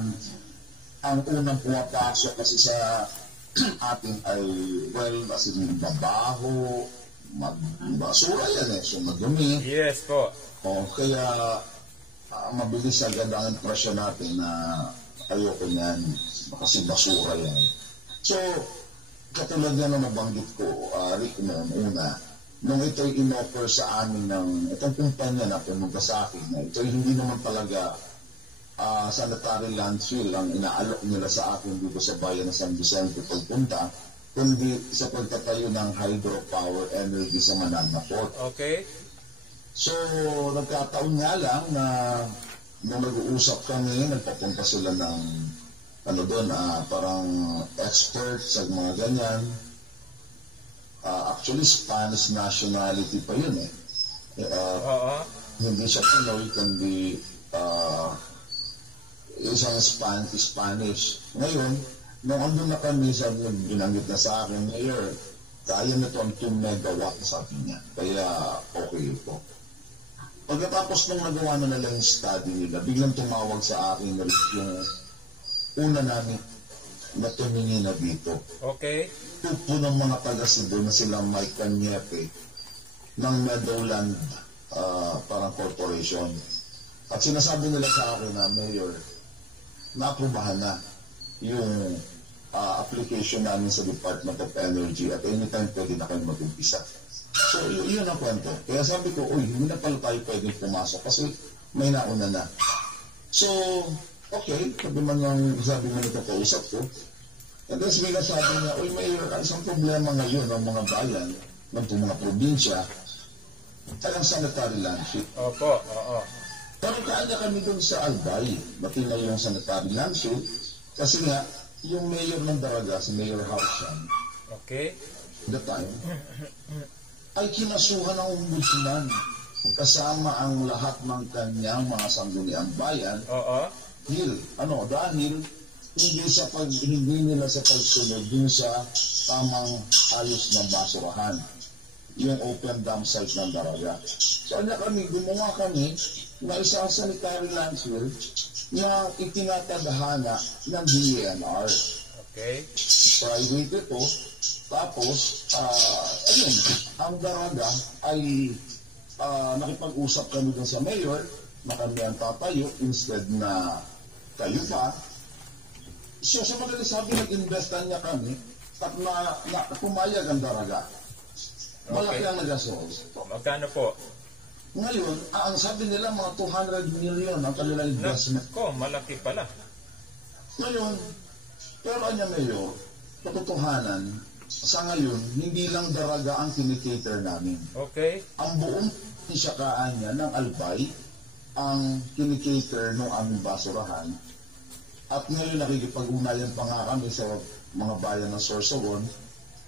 ang unang pumapasok kasi sa atin ay, well, as in, mabaho, basura yan so madumi. Yes po. Kaya, mabilis agad ang impresyon natin na ayoko niyan kasi basura yan. So, katulad yan na nabanggit ko, Rick, noong una, nung ito'y in-offer sa amin ng itong kumpanya na pumunta sa akin, na ito'y hindi naman talaga sanitary landfill ang inaalok nila sa akin dito sa bayan ng San Vicente pagpunta, kundi sa pagtatayo ng hydropower energy sa Manana Port. Okay. So, nagkataon nga lang na nung nag-uusap kami, nagpapunta sila ng parang expert sa mga ganyan. Actually, Spanish nationality pa yun eh. Hindi siya Pinoy, kundi isang Spanish. Ngayon, nung andun na kami, binanggit na sa akin, Mayor, kaya na ito ang 2 megawatt, sabi niya. Kaya okay ito. Pagkatapos nung nagawa na nila yung study nila, biglang tumawag sa akin na yung una namin na tumingin na dito. Okay. Tupo ng mga taga-Cebu na sila Mike Cañete ng Meadowland parang corporation. At sinasabi nila sa akin na, Mayor, naaprubahan na yung application namin sa Department of Energy at anytime pwede na kayo mag-umpisa. So, yun ang kwento. Kaya sabi ko, hindi na pala tayo pwedeng pumasok kasi may nauna na. So, okay, sabi mo nito kausap ko. And then bigla sabi niya, Mayor, isang problema ngayon ng mga bayan, ng mga probinsya, talang sanitary landfill. Opo, oo. Pero kaya kami doon sa Albay, matina yung sanitary landfill, kasi nga, yung mayor ng Daraga, si Mayor Hausan, okay, the time, ay kinasuhan ng ombudsman kasama ang lahat ng kanyang mga sangguniang bayan. Oo. Dahil hindi nila sa pagsunod dun sa tamang ayos ng basurahan, yung open dump site ng Daraga. So gumawa kami na isang sanitary landfill na itinatadhana ng DENR. Okay. Private ito. Tapos, ayun, ang Daraga ay nakipag-usap kami dun sa mayor na kami ang tatayo instead na kayo pa. So, sa madali sabi, nag-investan niya kami at na pumayag ang Daraga. Malaki ang nag-asolve. Magkano po? Ngayon, ang sabi nila mga 200 million ang kanilang investment. Nako, malaki pala. Ngayon, pero anya mayor, katotohanan, sa ngayon, hindi lang Daraga ang kinikater namin. Okay. Ang buong isakaan niya ng Albay ang kinikater ng aming basurahan. At ngayon nakikipag-unayan pa nga kami sa mga bayan ng Sorsogon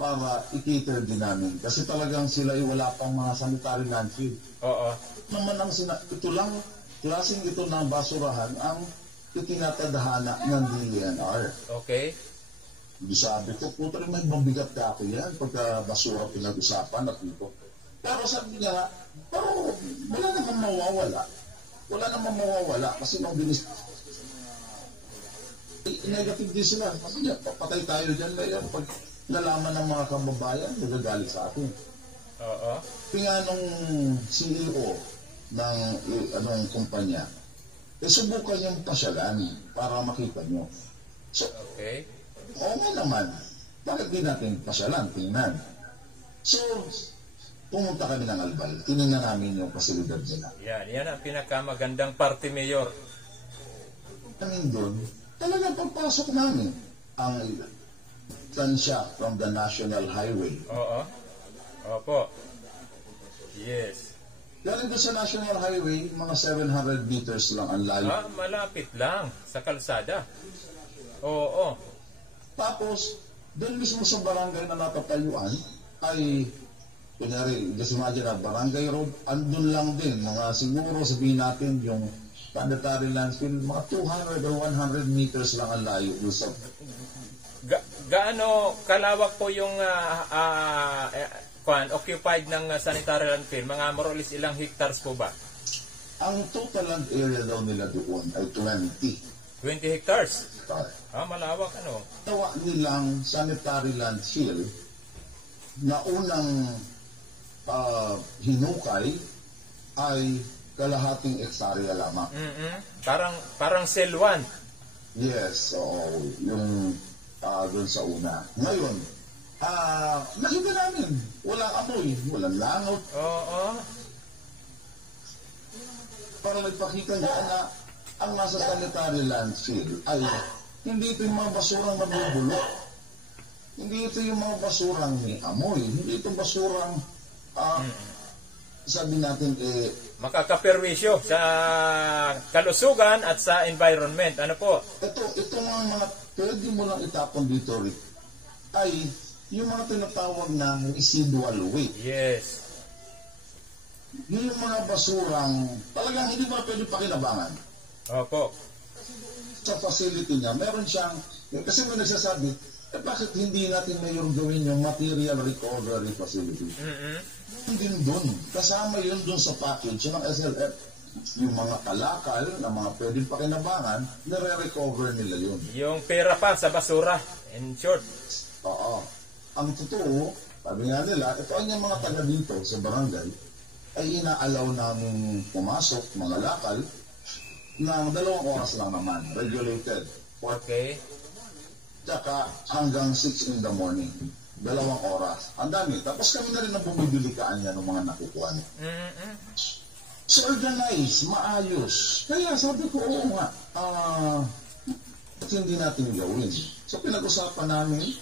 para i-cater din namin. Kasi talagang sila ay wala pang mga sanitary landfill. Oo. Naman ang ito lang, klaseng ito ng basurahan ang itinatadhana ng DENR. Okay. Sabi ko, puto rin may mabigat ka ako yan pagka basura pinag-usapan at ito. Pero sabi niya, pero wala namang mawawala. Wala namang mawawala kasi nung binis negative din sila. Sabi niya, patay tayo dyan ngayon pag nalaman ng mga kababayan, nagagalit sa atin. Oo. Kaya nung CEO ng anong kumpanya, subukan yung pasyalan para makita nyo. So, okay. Oo nga naman. Bakit di natin pasyalan, tingnan? So, pumunta kami ng Albay. Tinignan namin yung pasilidad nila. Yan ang pinakamagandang parte, Mayor. Kami doon, talagang pagpasok namin ang tansya from the National Highway. Oo. Opo. Yes. Galing doon sa National Highway, mga 700 meters lang ang layo. Malapit lang sa kalsada. Oo. Tapos, doon mismo sa barangay na natatayuan, ay, kunyari, just imagine na barangay road, andun lang din, mga siguro sabihin natin yung sanitary landfill, mga 200 or 100 meters lang ang layo. Gaano kalawak po yung occupied ng sanitary landfill? Mga more or less ilang hectares po ba? Ang total land area daw nila doon ay 20. 20 hectares? Malawak ano? Tawa nilang sanitary landfill na unang hinukay ay kalahating ektarya lamang. Parang cell 1. Yes, yung doon sa una. Ngayon, nakita namin, walang amoy, walang langot. Oo. Para nagpakita niya na ang nasa sanitary landfill ay hindi ito yung mga basurang mabubulok. Hindi ito yung mga basurang may amoy. Hindi ito basurang sabi natin makakaperwisyo sa kalusugan at sa environment. Ano po? Ito mga pwede mo lang itapon dito, Rick, ay yung mga tinatawag na residual waste. Yes. Yung mga basurang talagang hindi mo na pwede pakinabangan. Opo. Sa facility niya, meron siyang, kasi may nagsasabi, bakit hindi natin ngayon gawin yung material recovery facility? Hindi doon. Kasama yun doon sa package ng SLF. Yung mga kalakal na mga pwedeng pakinabangan, nare-recover nila yun. Yung pera pa sa basura, in short. Oo. Ang totoo, sabi nga nila, ito ang yung mga taga dito sa barangay, ay inaalaw namin pumasok, mga lakal, ng 2 oras lang naman, regulated. Okay. Tsaka hanggang 6 in the morning. 2 oras. Ang dami. Tapos kami na rin ang bumibili kaanya ng mga nakukuha niya. So organize, maayos. Kaya sabi ko, oo nga, hindi natin gawin. So pinag-usapan namin,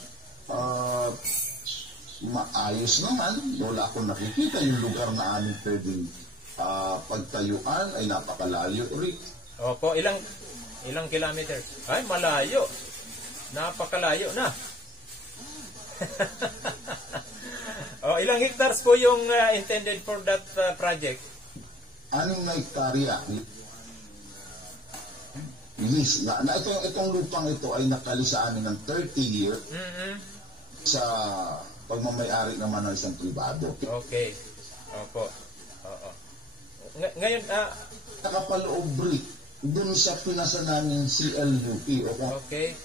maayos naman. Wala akong nakikita yung lugar na aming pwedeng pagtayuan ay napakalayo. Rick. Opo, ilang kilometer? Ay, malayo. Napakalayo na. Ilang hectares po yung intended for that project? 6 na hektarya. lease. Na itong lupang ito ay nakali sa amin ng 30 year sa pagmamayari naman ng isang pribado. Okay. Opo. Oo. Ngayon, Nakapaloob brick dun sa pinasa namin CLUP o okay.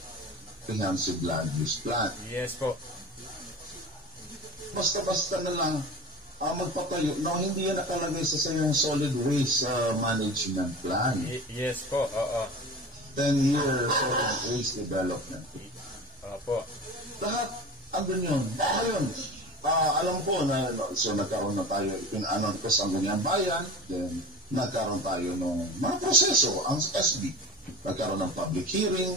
Comprehensive Land Use Plan. Yes po. Basta-basta na lang magpatayo na hindi yan nakalagay sa yung solid waste management plan. Yes po, oo. 10-year solid waste development. Opo. Lahat, andun yun. Ngayon, alam ko na, so nagkaroon na tayo, ano ko sa Sangguniang Bayan, then nagkaroon tayo ng mga proseso, ang SB. Nagkaroon ng public hearing,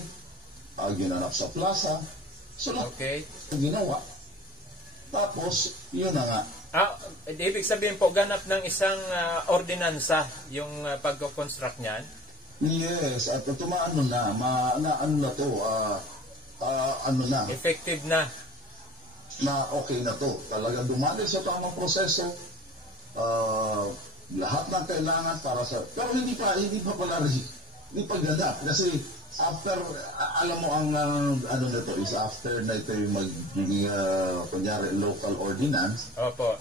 ginanap sa plaza. So lahat, ginawa. Tapos, yun na nga. Ibig sabihin po, ganap ng isang ordinansa yung pag-construct niyan? Yes, at tumaano na, ano na to, ano na. Effective na. Na okay na to. Talaga dumali sa tamang proseso. Lahat ng kailangan para sa... Pero hindi pa pala hindi pa ganap. Kasi after, alam mo ang ano na to is after na ito yung kunyari local ordinance. Opo.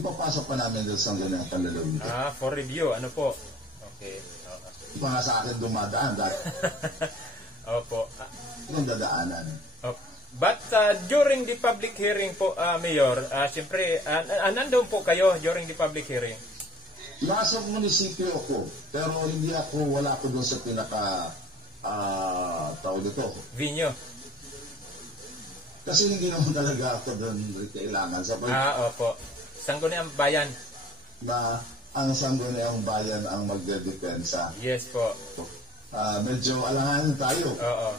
Ipapasok pa namin doon sa ganyan panlalawin. For review, ano po? Okay. Pa nga sa akin dumadaan dahil. Opo. Yung dadaanan. But during the public hearing po, Mayor, siyempre, nandun po kayo during the public hearing? Nasa munisipyo ako, pero wala ako doon sa pinaka, tawag dito. Vinyo? Kasi hindi naman talaga ako doon kailangan. Opo. Sangguniang Bayan? Na ang Sangguniang Bayan ang magdedepensa. Yes po. Medyo alanganin tayo. Oo.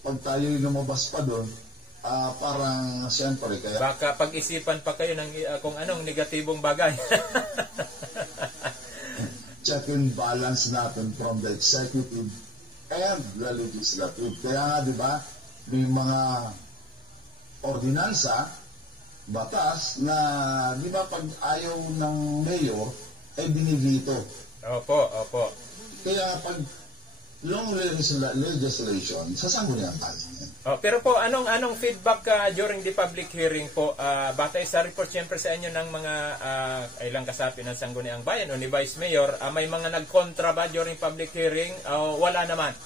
Pag tayo lumabas pa doon, parang siyempre kaya... Baka pag-isipan pa kayo ng kung anong negatibong bagay. Check and balance natin from the executive and the legislative. Kaya nga, di ba, may mga ordinansa, batas na, di ba, pag ayaw ng mayor, ay binigito. Opo. Kaya pag long legislation, sa Sangguniang Bayan. Pero po, anong feedback during the public hearing po? Batay sa report siyempre sa inyo ng mga ilang kasapi ng Sangguniang Bayan o ni Vice Mayor, may mga nagkontra ba during public hearing? Wala naman?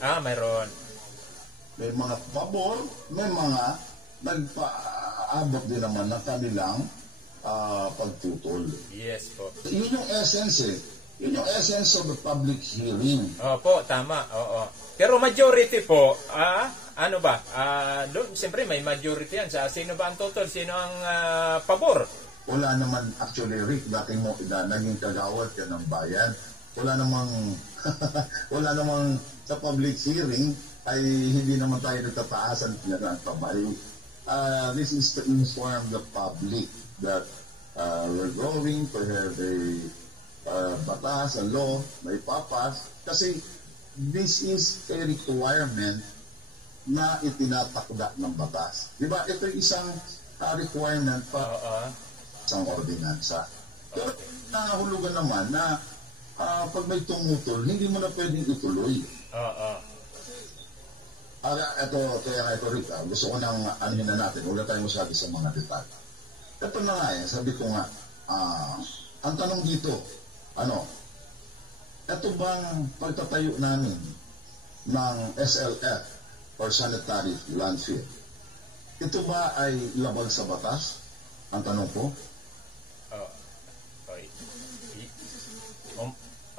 Mayroon. May mga pabor, may mga nagpaabot din naman ng kanilang pagtutol. Yes po. Yun yung essence Yun yung essence of the public hearing. Opo, tama. Oo. Pero majority po, ano ba? Doon, siyempre may majority yan. Sino ba ang total? Sino ang pabor? Wala naman, actually, Rick, naging kagawad ka ng bayan. Wala namang sa public hearing ay hindi naman tayo nagtataasan ng kamay. This is to inform the public that we're going to have a batas, a law, may papas. Kasi this is a requirement na itinatakda ng batas. Diba? Ito isang requirement pa isang ordinansa. Pero nahulugan naman na pag may tumutol, hindi mo na pwedeng ituloy. Kaya ito Rick, gusto ko nang anuhin na natin, wala tayong masabi sa mga detalye. Ito na nga sabi ko nga, ang tanong dito, ito bang pagtatayo namin ng SLF or sanitary landfill, ito ba ay labag sa batas? Ang tanong ko.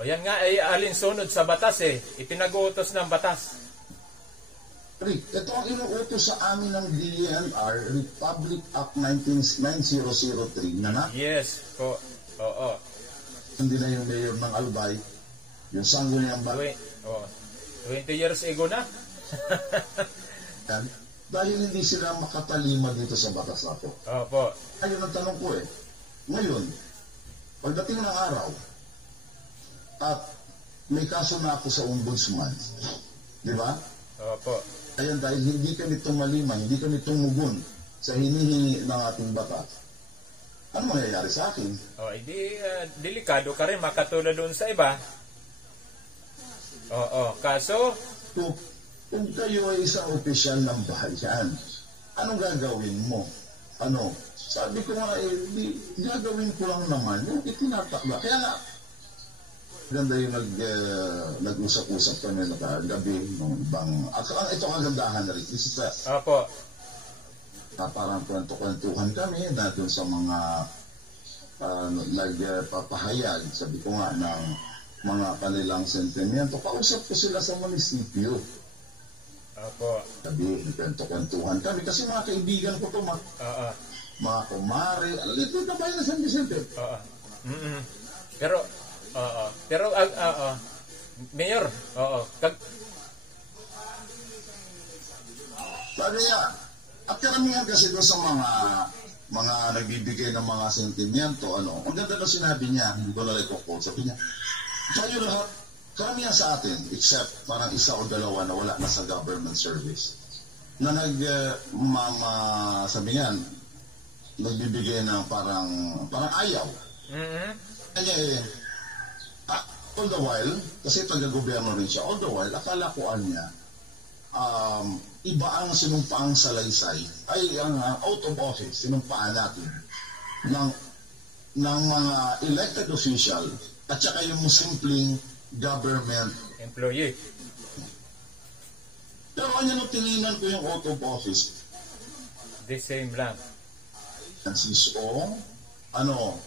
Yan nga ay alinsunod sa batas Ipinag-uutos ng batas. Rick, ito ang inuutos sa amin ng DENR, Republic Act 9003 na Yes po. Oo. Hindi na yung mayor ng Albay, yung Sangguniang Bayan. 20 years ago na. Dahil hindi sila makatalima dito sa batas na ito. Opo. Ayun ang tanong ko Ngayon, pagdating ng araw, at may kaso na ako sa ombudsman, di ba? Opo. Ayun, dahil hindi kami tumalima, hindi kami tumugon sa hinihingi ng ating batas. Ano mangyayari sa akin? Delikado ka rin makatulad doon sa iba. Oo. Kaso, Kung kayo ay isang opisyal ng bayan, anong gagawin mo? Ano? Sabi ko nga, gagawin ko lang naman yung itinatakla. Kaya nga, ganda yung nag-usap-usap kami gabi nung ibang... Ito ang kagandahan na rin. Opo. Parang kwento-kwentuhan kami na dun sa mga nagpapahayag, sabi ko nga, ng mga kanilang sentimiento. Kausap ko sila sa munisipyo. Opo. Sabi, kwento-kwentuhan kami. Kasi mga kaibigan ko to, mga kumari, ito na bayan na San Vicente. Pero, Mayor, sabi niya, at karamihan kasi doon sa mga nagbibigay ng mga sentimiento, ang ganda na sinabi niya, hindi ko nalay ko, sabi niya, kayo lahat, karamihan sa atin, except parang isa o dalawa na wala na sa government service, na sabi niya, nagbibigay ng parang ayaw. Kanya all the while, kasi taga-gobyerno rin siya, all the while, akala ko niya, iba ang sinumpaang salaysay, ay ang out of office, sinumpaan natin, ng mga elected official, at saka yung simpleng government employee. Pero nung tininan ko yung out of office, the same lang. Francisco,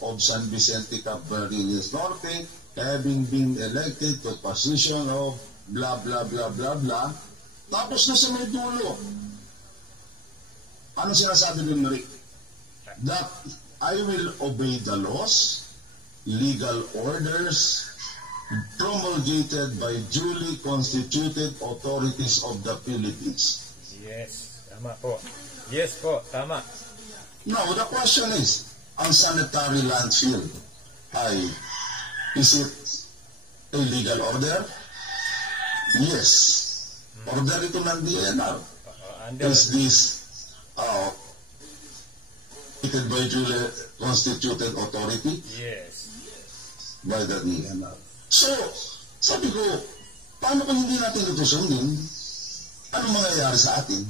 of San Vicente Cabarines Norte, having been elected to position of blah, blah, blah, blah, blah. Tapos na sa may dulo. Ano sinasabi dun, Rick? That I will obey the laws, legal orders, promulgated by duly constituted authorities of the Philippines. Yes, tama po. Yes po, tama. Now, the question is, ang sanitary landfill is it a legal order? Yes. Order ito ng DNR. Is this by duly constituted authority? Yes. By the DNR. So, sabi ko, paano kung hindi natin ito sundin? Ano mangyayari sa atin?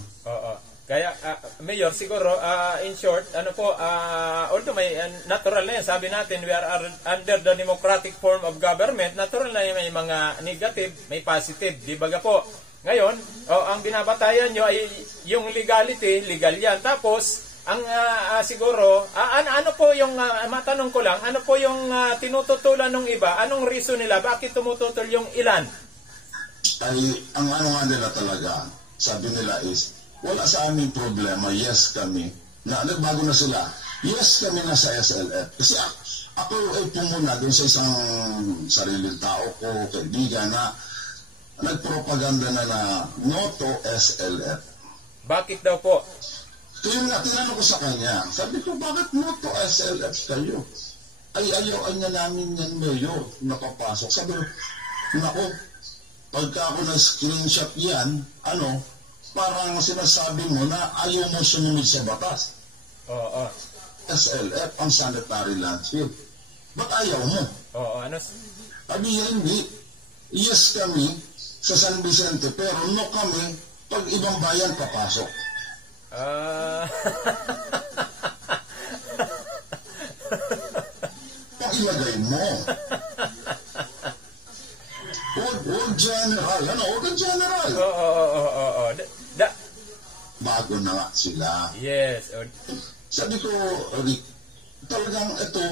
Kaya, Mayor, siguro, in short, although may natural na yan, sabi natin, we are under the democratic form of government, natural na may mga negative, may positive, di ba po? Ngayon, ang binabatayan nyo ay yung legality, legal yan. Tapos, ang siguro, ano po yung, matanong ko lang, ano po yung tinututulan ng iba? Anong reason nila? Bakit tumututol yung ilan? Ay, ang nga nila talaga, sabi nila is, wala sa aming problema, yes kami. Nagbago na sila. Yes kami na sa SLF. Kasi ako ay pumuna doon sa isang sariling tao ko, kaibigan na nagpropaganda na no to SLF. Bakit daw po? Kaya nga, tinanong ko sa kanya, sabi ko, bakit no to SLF kayo? Ay, ayaw niya namin yan, Mayor, napapasok. Sabi ko, nako, pagka ako na-screenshot yan, parang sinasabi mo na ayaw mo sumunod sa batas. SLF, ang sanitary landfill. Ba't ayaw mo? Ano? Sabi niya, hindi. Yes kami sa San Vicente, pero no kami pag ibang bayan papasok. Pakilagay mo. Huwag general. Huwag general. Bago na nga sila. Yes. Sabi ko, Rick, talagang ito,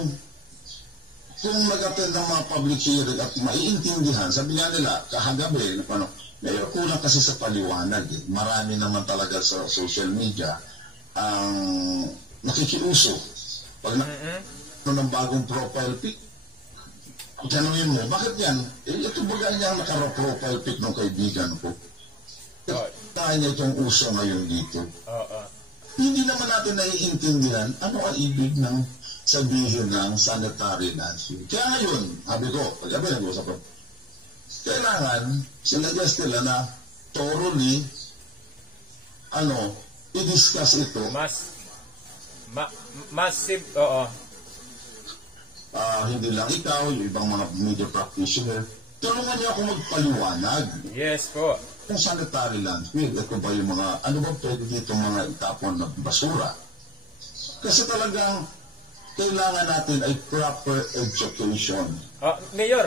kung mag-attend ng mga public hearing at maiintindihan, sabi nga nila, kahagabi, Mayor, kulang kasi sa paliwanag. Marami naman talaga sa social media ang nakikiuso. Pag ng bagong profile pic, tanungin mo, bakit yan? Ito baga niya naka-profile pic ng kaibigan ko. Tayo niya itong uso ngayon dito. Hindi naman natin naiintindihan ano ang ibig ng sabihin ng sanitary landfill. Kaya ngayon, sabi ko, pag-gabi nag-usap ko, kailangan sinuggest nila na thoroughly i-discuss ito. Hindi lang ikaw, yung ibang mga media practitioner, tulungan niyo ako magpaliwanag. Yes po. Kung sanitary landfill, ito ba yung mga, ano ba pwede dito mga itapon na basura? Kasi talagang kailangan natin ay proper education. Mayor,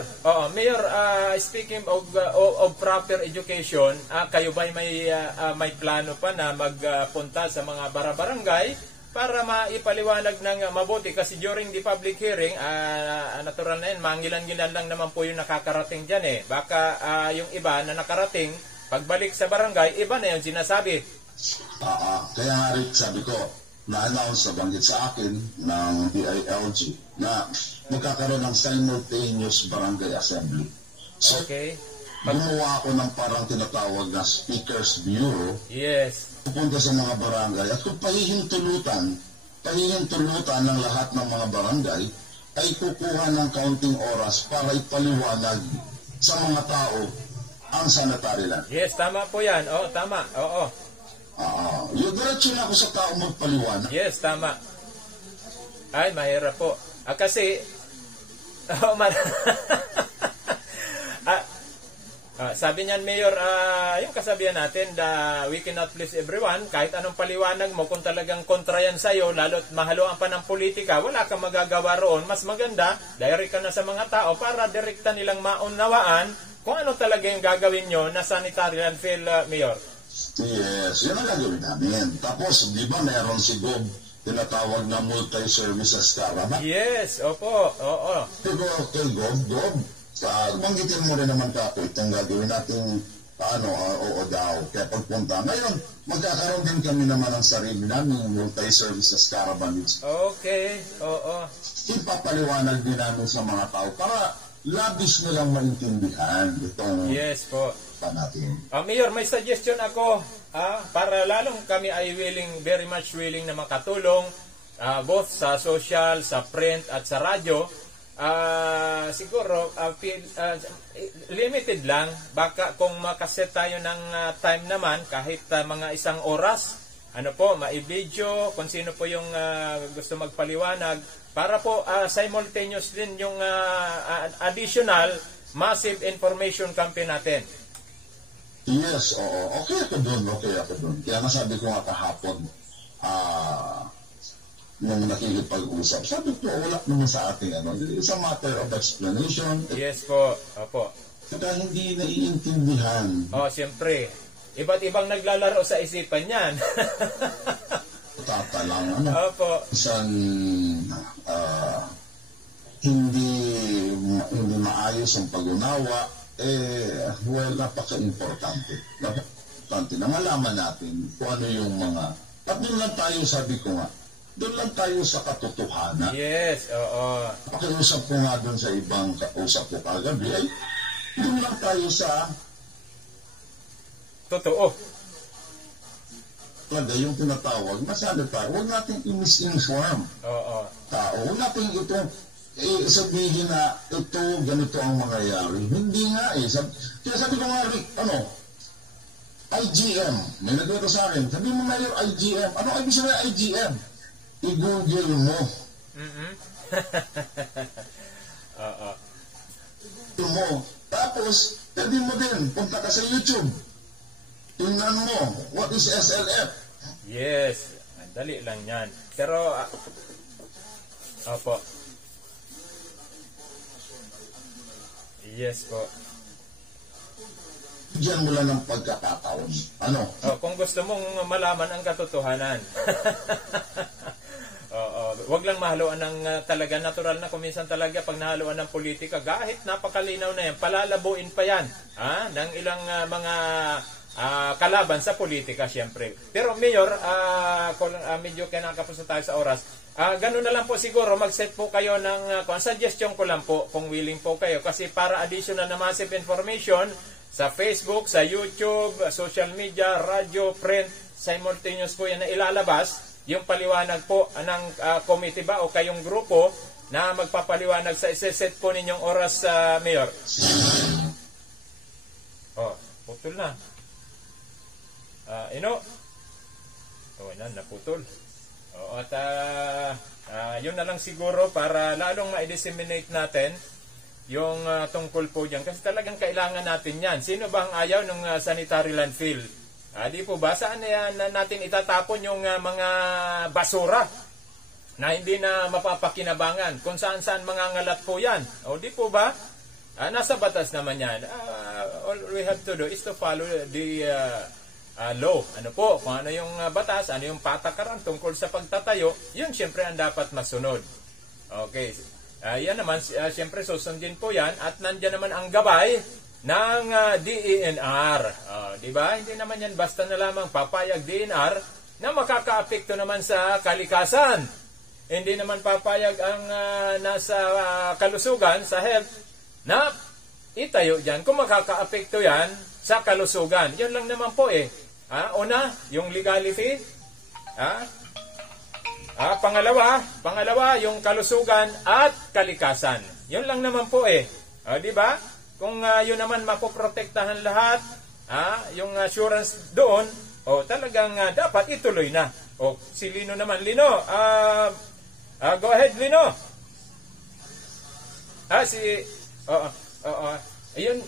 speaking of proper education, kayo ba may plano pa na magpunta sa mga barangay para maipaliwanag ng mabuti? Kasi during the public hearing, natural na yun, mangilan-gilan lang naman po yung nakakarating dyan eh. Baka yung iba na nakarating, pagbalik sa barangay, iba na yung sinasabi. Kaya nga rin sabi ko, na-announce, nabanggit sa akin ng DILG na magkakaroon ng simultaneous barangay assembly. So, okay. Gumawa ako ng parang tinatawag na Speakers Bureau. Yes. Pupunta sa mga barangay at kung pahihintulutan ng lahat ng mga barangay ay kukuha ng kaunting oras para ipaliwanag sa mga tao ang sanitary land. Yes, tama po yan. Tama. Oo. Yung diretso na ako sa tao magpaliwanag. Yes, tama. Ay, mahirap po. Kasi, sabi niyan, Mayor, yung kasabihan natin, we cannot please everyone. Kahit anong paliwanag mo, kung talagang kontra yan sa'yo, lalo't mahaluan pa ng politika, wala kang magagawa roon. Mas maganda, direct ka na sa mga tao para direkta nilang maunawaan kung ano talaga yung gagawin nyo na sanitary landfill, Mayor. Yes, yun ang gagawin namin. Tapos, di ba meron si Gob, tinatawag na multi-services caravan? Yes, opo, oo. Okay, Gob, banggitin mo rin naman kako itong gagawin natin, oo daw, kaya pagpunta. Ngayon, magkakaroon din kami naman ng sarili namin multi-services caravan. Okay, oo. Ipapaliwanag din namin sa mga tao para labis nilang maintindihan itong yes po natin. Mayor, may suggestion ako para lalong kami ay very much willing na makatulong both sa social, sa print at sa radyo. Siguro limited lang, baka kung makaset tayo ng time naman kahit mga 1 oras, mai-video kung sino po yung gusto magpaliwanag para po simultaneous din yung additional massive information campaign natin. Yes, oo. Okay ako dun. Kaya nasabi ko nga kahapon, nung nakikipag-usap, sabi ko, wala naman sa ating it's a matter of explanation. Yes po, opo. Kaya hindi naiintindihan. Siyempre. Iba't ibang naglalaro sa isipan yan. Tata lang, Opo. Isang hindi maayos ang pag-unawa, napaka-importante. Napaka-importante na malaman natin kung ano yung mga... At doon lang tayo, sabi ko nga, doon lang tayo sa katotohanan. Yes, oo. Pakiusap ko nga doon sa ibang kausap ko kagabi, doon lang tayo sa... Totoo. Talaga yung tinatawag, masyado tayo, huwag natin i-misinform. Oo. Tao, huwag natin ito... sabihin na ito, ganito ang mangyayari. Hindi nga Kaya sabi ko nga, Rick, IGM. May nagwento sa akin. Sabi mo ngayon, IGM. Ano ibig sabihin IGM? I-google mo. Oo. mo. Tapos, pwede mo din, punta ka sa YouTube. Tingnan mo, what is SLF? Yes. Dali lang yan. Pero, opo. Yes po. Diyan mo lang ng pagkakataon. Kung gusto mong malaman ang katotohanan. Wag lang mahaluan ng talaga natural na kuminsan talaga pag nahaluan ng politika, kahit napakalinaw na yan, palalabuin pa yan ng ilang mga kalaban sa politika, syempre. Pero Mayor, medyo kinakapos na tayo sa oras. Ganun na lang po siguro, mag-set po kayo ng suggestion ko lang po kung willing po kayo, kasi para additional na massive information sa Facebook, sa YouTube, social media, radio, print, simultaneous po yan na ilalabas yung paliwanag po ng committee ba o kayong grupo na magpapaliwanag sa isa-set po ninyong oras, Mayor. Putol na. Naputol. At yun na lang siguro para lalong ma-disseminate natin yung tungkol po dyan. Kasi talagang kailangan natin yan. Sino ba ang ayaw ng sanitary landfill? Di po ba? Saan natin itatapon yung mga basura na hindi na mapapakinabangan? Kung saan-saan mangangalat po yan. O di po ba? Nasa batas naman yan. All we have to do is to follow the law. Ano po? Kung ano yung batas, ano yung patakaran tungkol sa pagtatayo, yun siyempre ang dapat masunod. Okay. Yan naman, siyempre susundin po yan at nandyan naman ang gabay ng DENR. Di ba? Hindi naman yan basta na lamang papayag DENR na makakaapekto naman sa kalikasan. Hindi naman papayag ang nasa kalusugan, sa health, na itayo dyan kung makakaapekto yan sa kalusugan. Yun lang naman po eh. Una, yung legality. Pangalawa, yung kalusugan at kalikasan. Yun lang naman po eh. Di ba? Kung yun naman mapoprotektahan lahat, yung assurance doon, talagang dapat ituloy na. Si Lino naman. Lino, go ahead, Lino. Ayun,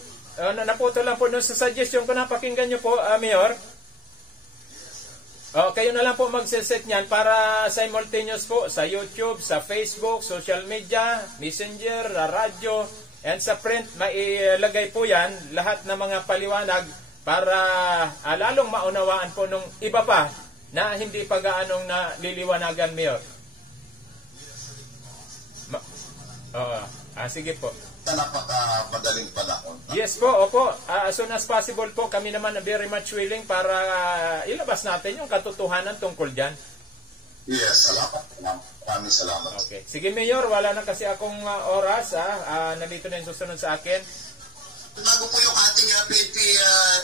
naputo lang po sa suggestion ko na pakinggan nyo po, Mayor. Kayo na lang po magsiset niyan para simultaneous po sa YouTube, sa Facebook, social media, messenger, radyo, and sa print. Mailagay po yan lahat ng mga paliwanag para lalong maunawaan po nung iba pa na hindi pa gaanong naliliwanagan, Mayor. Sige po. Napaka-madaling panahon. Yes po, opo. As soon as possible po, kami naman very much willing para ilabas natin yung katotohanan tungkol dyan. Yes, salamat. Maraming salamat. Okay. Sige, Mayor, wala na kasi akong oras. Nandito na yung susunod sa akin. Bago po yung ating PNP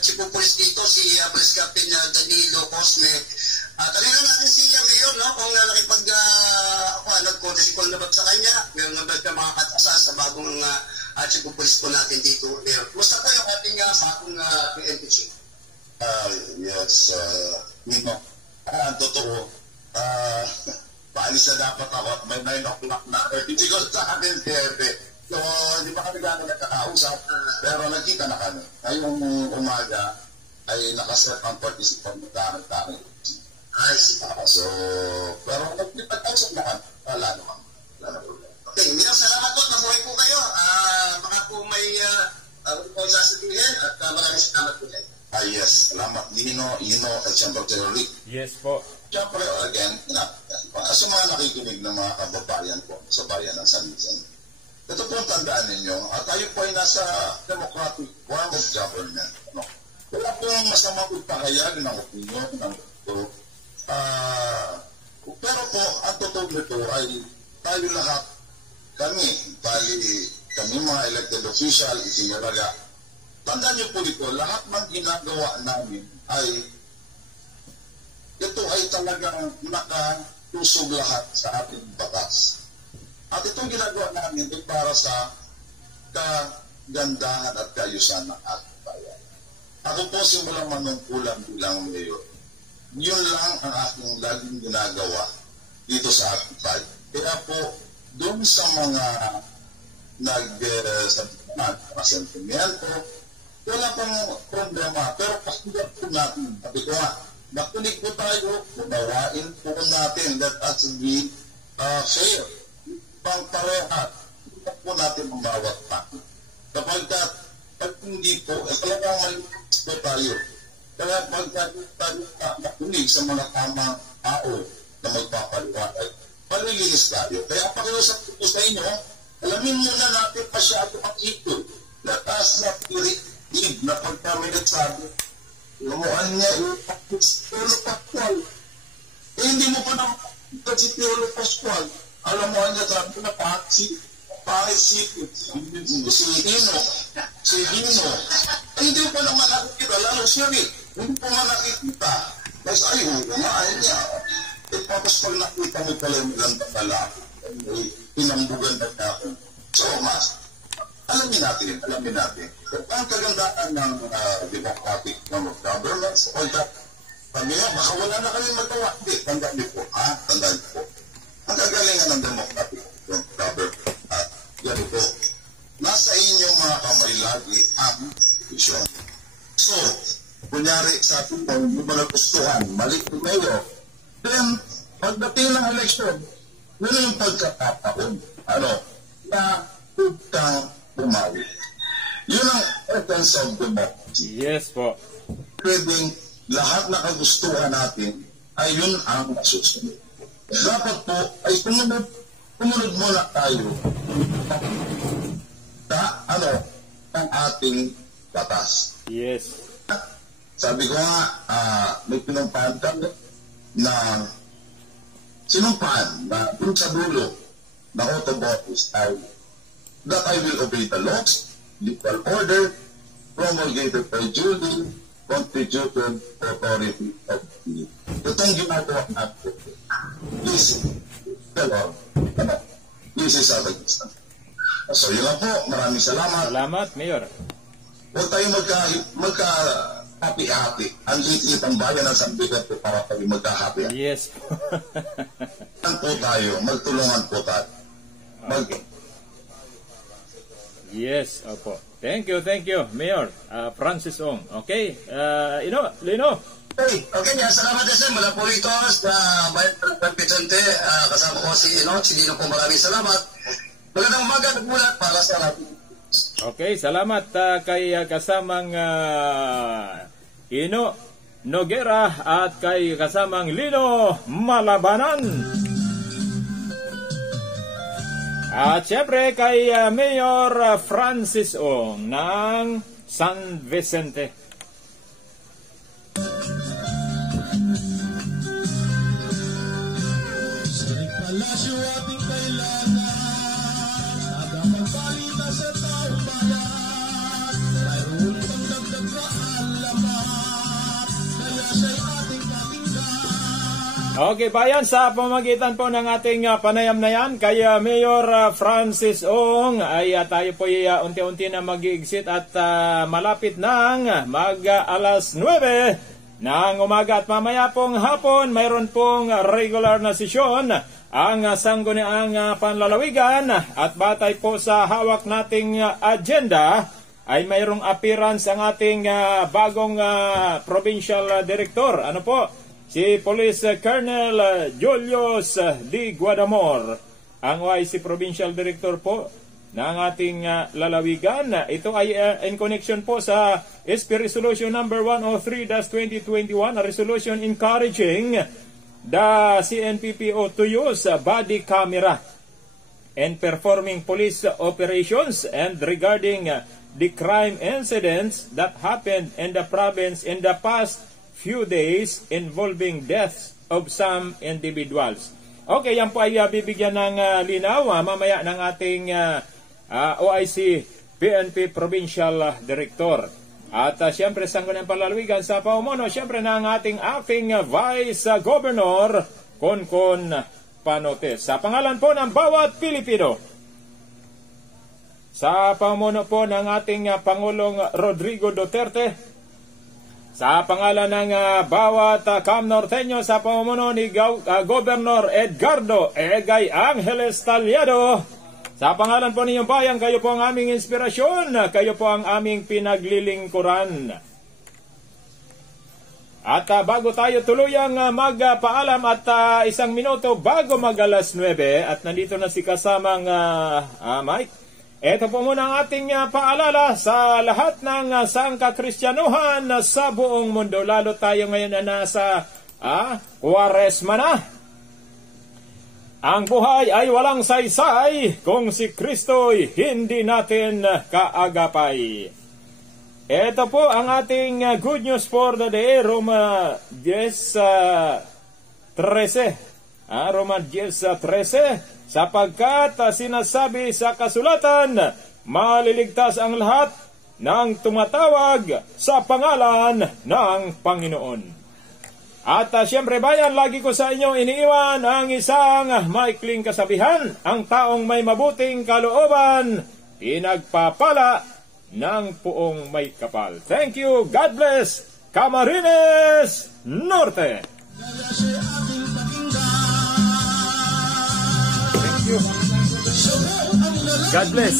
Chief of Police dito, si Police Captain Danilo Cosme. Tanong natin si Mayor, no? Kung nag-call na ba sa kanya, meron na ba ka mga katasas sa bagong Chief of Police po natin dito, Mayor. Musta po yung ating bagong PNP Chief? Yes, Nino. Totoo. Paalis na dapat ako at may 9 o'clock na. Hindi ko sa akin, so, di ba kami gano'n nagkakausap, pero nagkita na kami. Ngayong umaga ay nakaset ang participant ng tayo. So, pero nagkita-usap na kami. Wala naman. Okay, Mayor, salamat po. Mabuhay po kayo. Baka po may sasabihin at maraming salamat po kayo. Yes, salamat. Nino, at siyempre Rick. Yes po. Siyempre, again, sa mga nakikinig ng mga kababayan po sa bayan ng San Vicente, ito po ang tandaan ninyo, tayo po ay nasa democratic form of government. No? Wala pong masamang ipahayag ng opinion, ng ito. Pero po, ang totoo nito ay tayo lahat, kami mga elected official, itiniraga. Tandaan niyo po dito, lahat ng ginagawa namin ay ito ay talagang nakatusog lahat sa ating batas. At itong ginagawa namin ay para sa kagandahan at kaayusan ng ating bayan. Ako po simulang manungkulan bilang mayor. Yun lang ang aking laging ginagawa dito sa ating bayan. Kaya po, doon sa mga nag-sentimiento, wala pang problema. Pero pakinggan po natin, sabi ko nga, nakinig po tayo, unawain po natin, let us be fair. Pang-parehat, hindi po natin umawat pa. Kapag hindi po, talagang malinis po tayo. Kaya pag tayo nakinig sa mga tamang tao na magpapaliwanag, malilinis tayo. Kaya pakiusap po sa inyo, alamin muna natin masyado ang ito. Let us not irritate na pagkami nagsabi, lumuan niya, Piolo Pascual. Hindi mo pa naman si Piolo Pascual. Alam mo niya sabi na si Hino. Hindi pa naman nakikita, lalo siya rin. Hindi pa naman nakikita. Mas ayun, kumain niya. Tapos pag nakita mo pala yung ganda pala, pinambugan na niya ako. So, alamin natin. Ang kagandaan ng democratic form of government, sabi niya, baka wala na kami magawa. Hindi, tandaan niyo po. Tandaan niyo po. Ang kagalingan ng democratic form of government, yan po, nasa kunyari sa atin mo, hindi mo nagustuhan, mali ni Mayor. Then, pagdating ng eleksyon, yun yung pagkakataon, na huwag kang bumawi. Yun ang essence of democracy. Yes po. Pwedeng lahat na kagustuhan natin ay yun ang masusunod. Dapat po ay kumunod muna tayo ang ating batas. Yes. Sabi ko nga, may pinumpahan ka na sinumpahan na dun sa dulo na auto office ay that I will obey the laws, legal order, promulgated by duly constituted authority of the. Itong ginagawa natin, this is our existence. So yun lang po, maraming salamat. Salamat, Mayor. Huwag tayo magka-happy-happy. Ang liit-liit ang bayan ng Sanbigat po para tayo magka-happy-happy. Yes. Po tayo, magtulungan po tayo. Okay. Yes, opo. Thank you, Mayor Francis Ong. Okay, Lino. Okay niya, salamat din mula po rito sa Bayan ng Pizante. Kasama ko si Lino po, maraming salamat. Magandang umaga at bulat para sa lahat. Okay, salamat kay kasamang Ino Noguera at kay kasamang Lino Malabanan. At syempre kay Mayor Francis Ong ng San Vicente. Palasyo ating kailangan, nagpapalita sa taong bayan, mayroon pang dagdag kaalaman, kaya siya'y ating pakinggan. Okay, bayan, sa pamagitan po ng ating panayam na yan, kay Mayor Francis Ong, ay tayo po unti-unti na mag-exit at malapit ng mag-alas 9 ng umaga at mamaya pong hapon, mayroon pong regular na sesyon ang sangguniang panlalawigan at batay po sa hawak nating agenda ay mayroong appearance ang ating bagong provincial director. Ano po? Si Police Colonel Julius D. Guadamor, ang OIC Provincial Director po ng ating lalawigan. Ito ay in connection po sa SP Resolution number 103-2021, a resolution encouraging the CNPPO to use body camera and performing police operations and regarding the crime incidents that happened in the province in the past few days involving deaths of some individuals. Okay, yan po ay bibigyan ng linaw mamaya ng ating OIC PNP Provincial Director. At siyempre sangguniang panlalawigan sa pamumuno siyempre ng ating Vice Governor Konkon Panotes. Sa pangalan po ng bawat Pilipino, sa pamumuno po ng ating Pangulong Rodrigo Duterte, sa pangalan ng bawat Cam Norteño, sa pamumuno ni Governor Edgardo Egay Angeles Talyado, sa pangalan po ninyong bayan, kayo po ang aming inspirasyon, kayo po ang aming pinaglilingkuran. At bago tayo tuluyang magpaalam at isang minuto bago mag-alas 9, at nandito na si kasamang Mike, ito po muna ang ating paalala sa lahat ng sangkakristyanuhan sa buong mundo, lalo tayo ngayon na nasa Kwaresma na. Ang buhay ay walang saysay kung si Kristo'y hindi natin kaagapay. Ito po ang ating good news for the day, Roma 10:13. Roma 10:13, sapagkat sinasabi sa kasulatan, maliligtas ang lahat ng tumatawag sa pangalan ng Panginoon. At siyempre bayan, lagi ko sa inyo iniiwan ang isang maikling kasabihan, ang taong may mabuting kalooban, pinagpapala ng puong may kapal. Thank you, God bless, Camarines Norte. Thank you. God bless.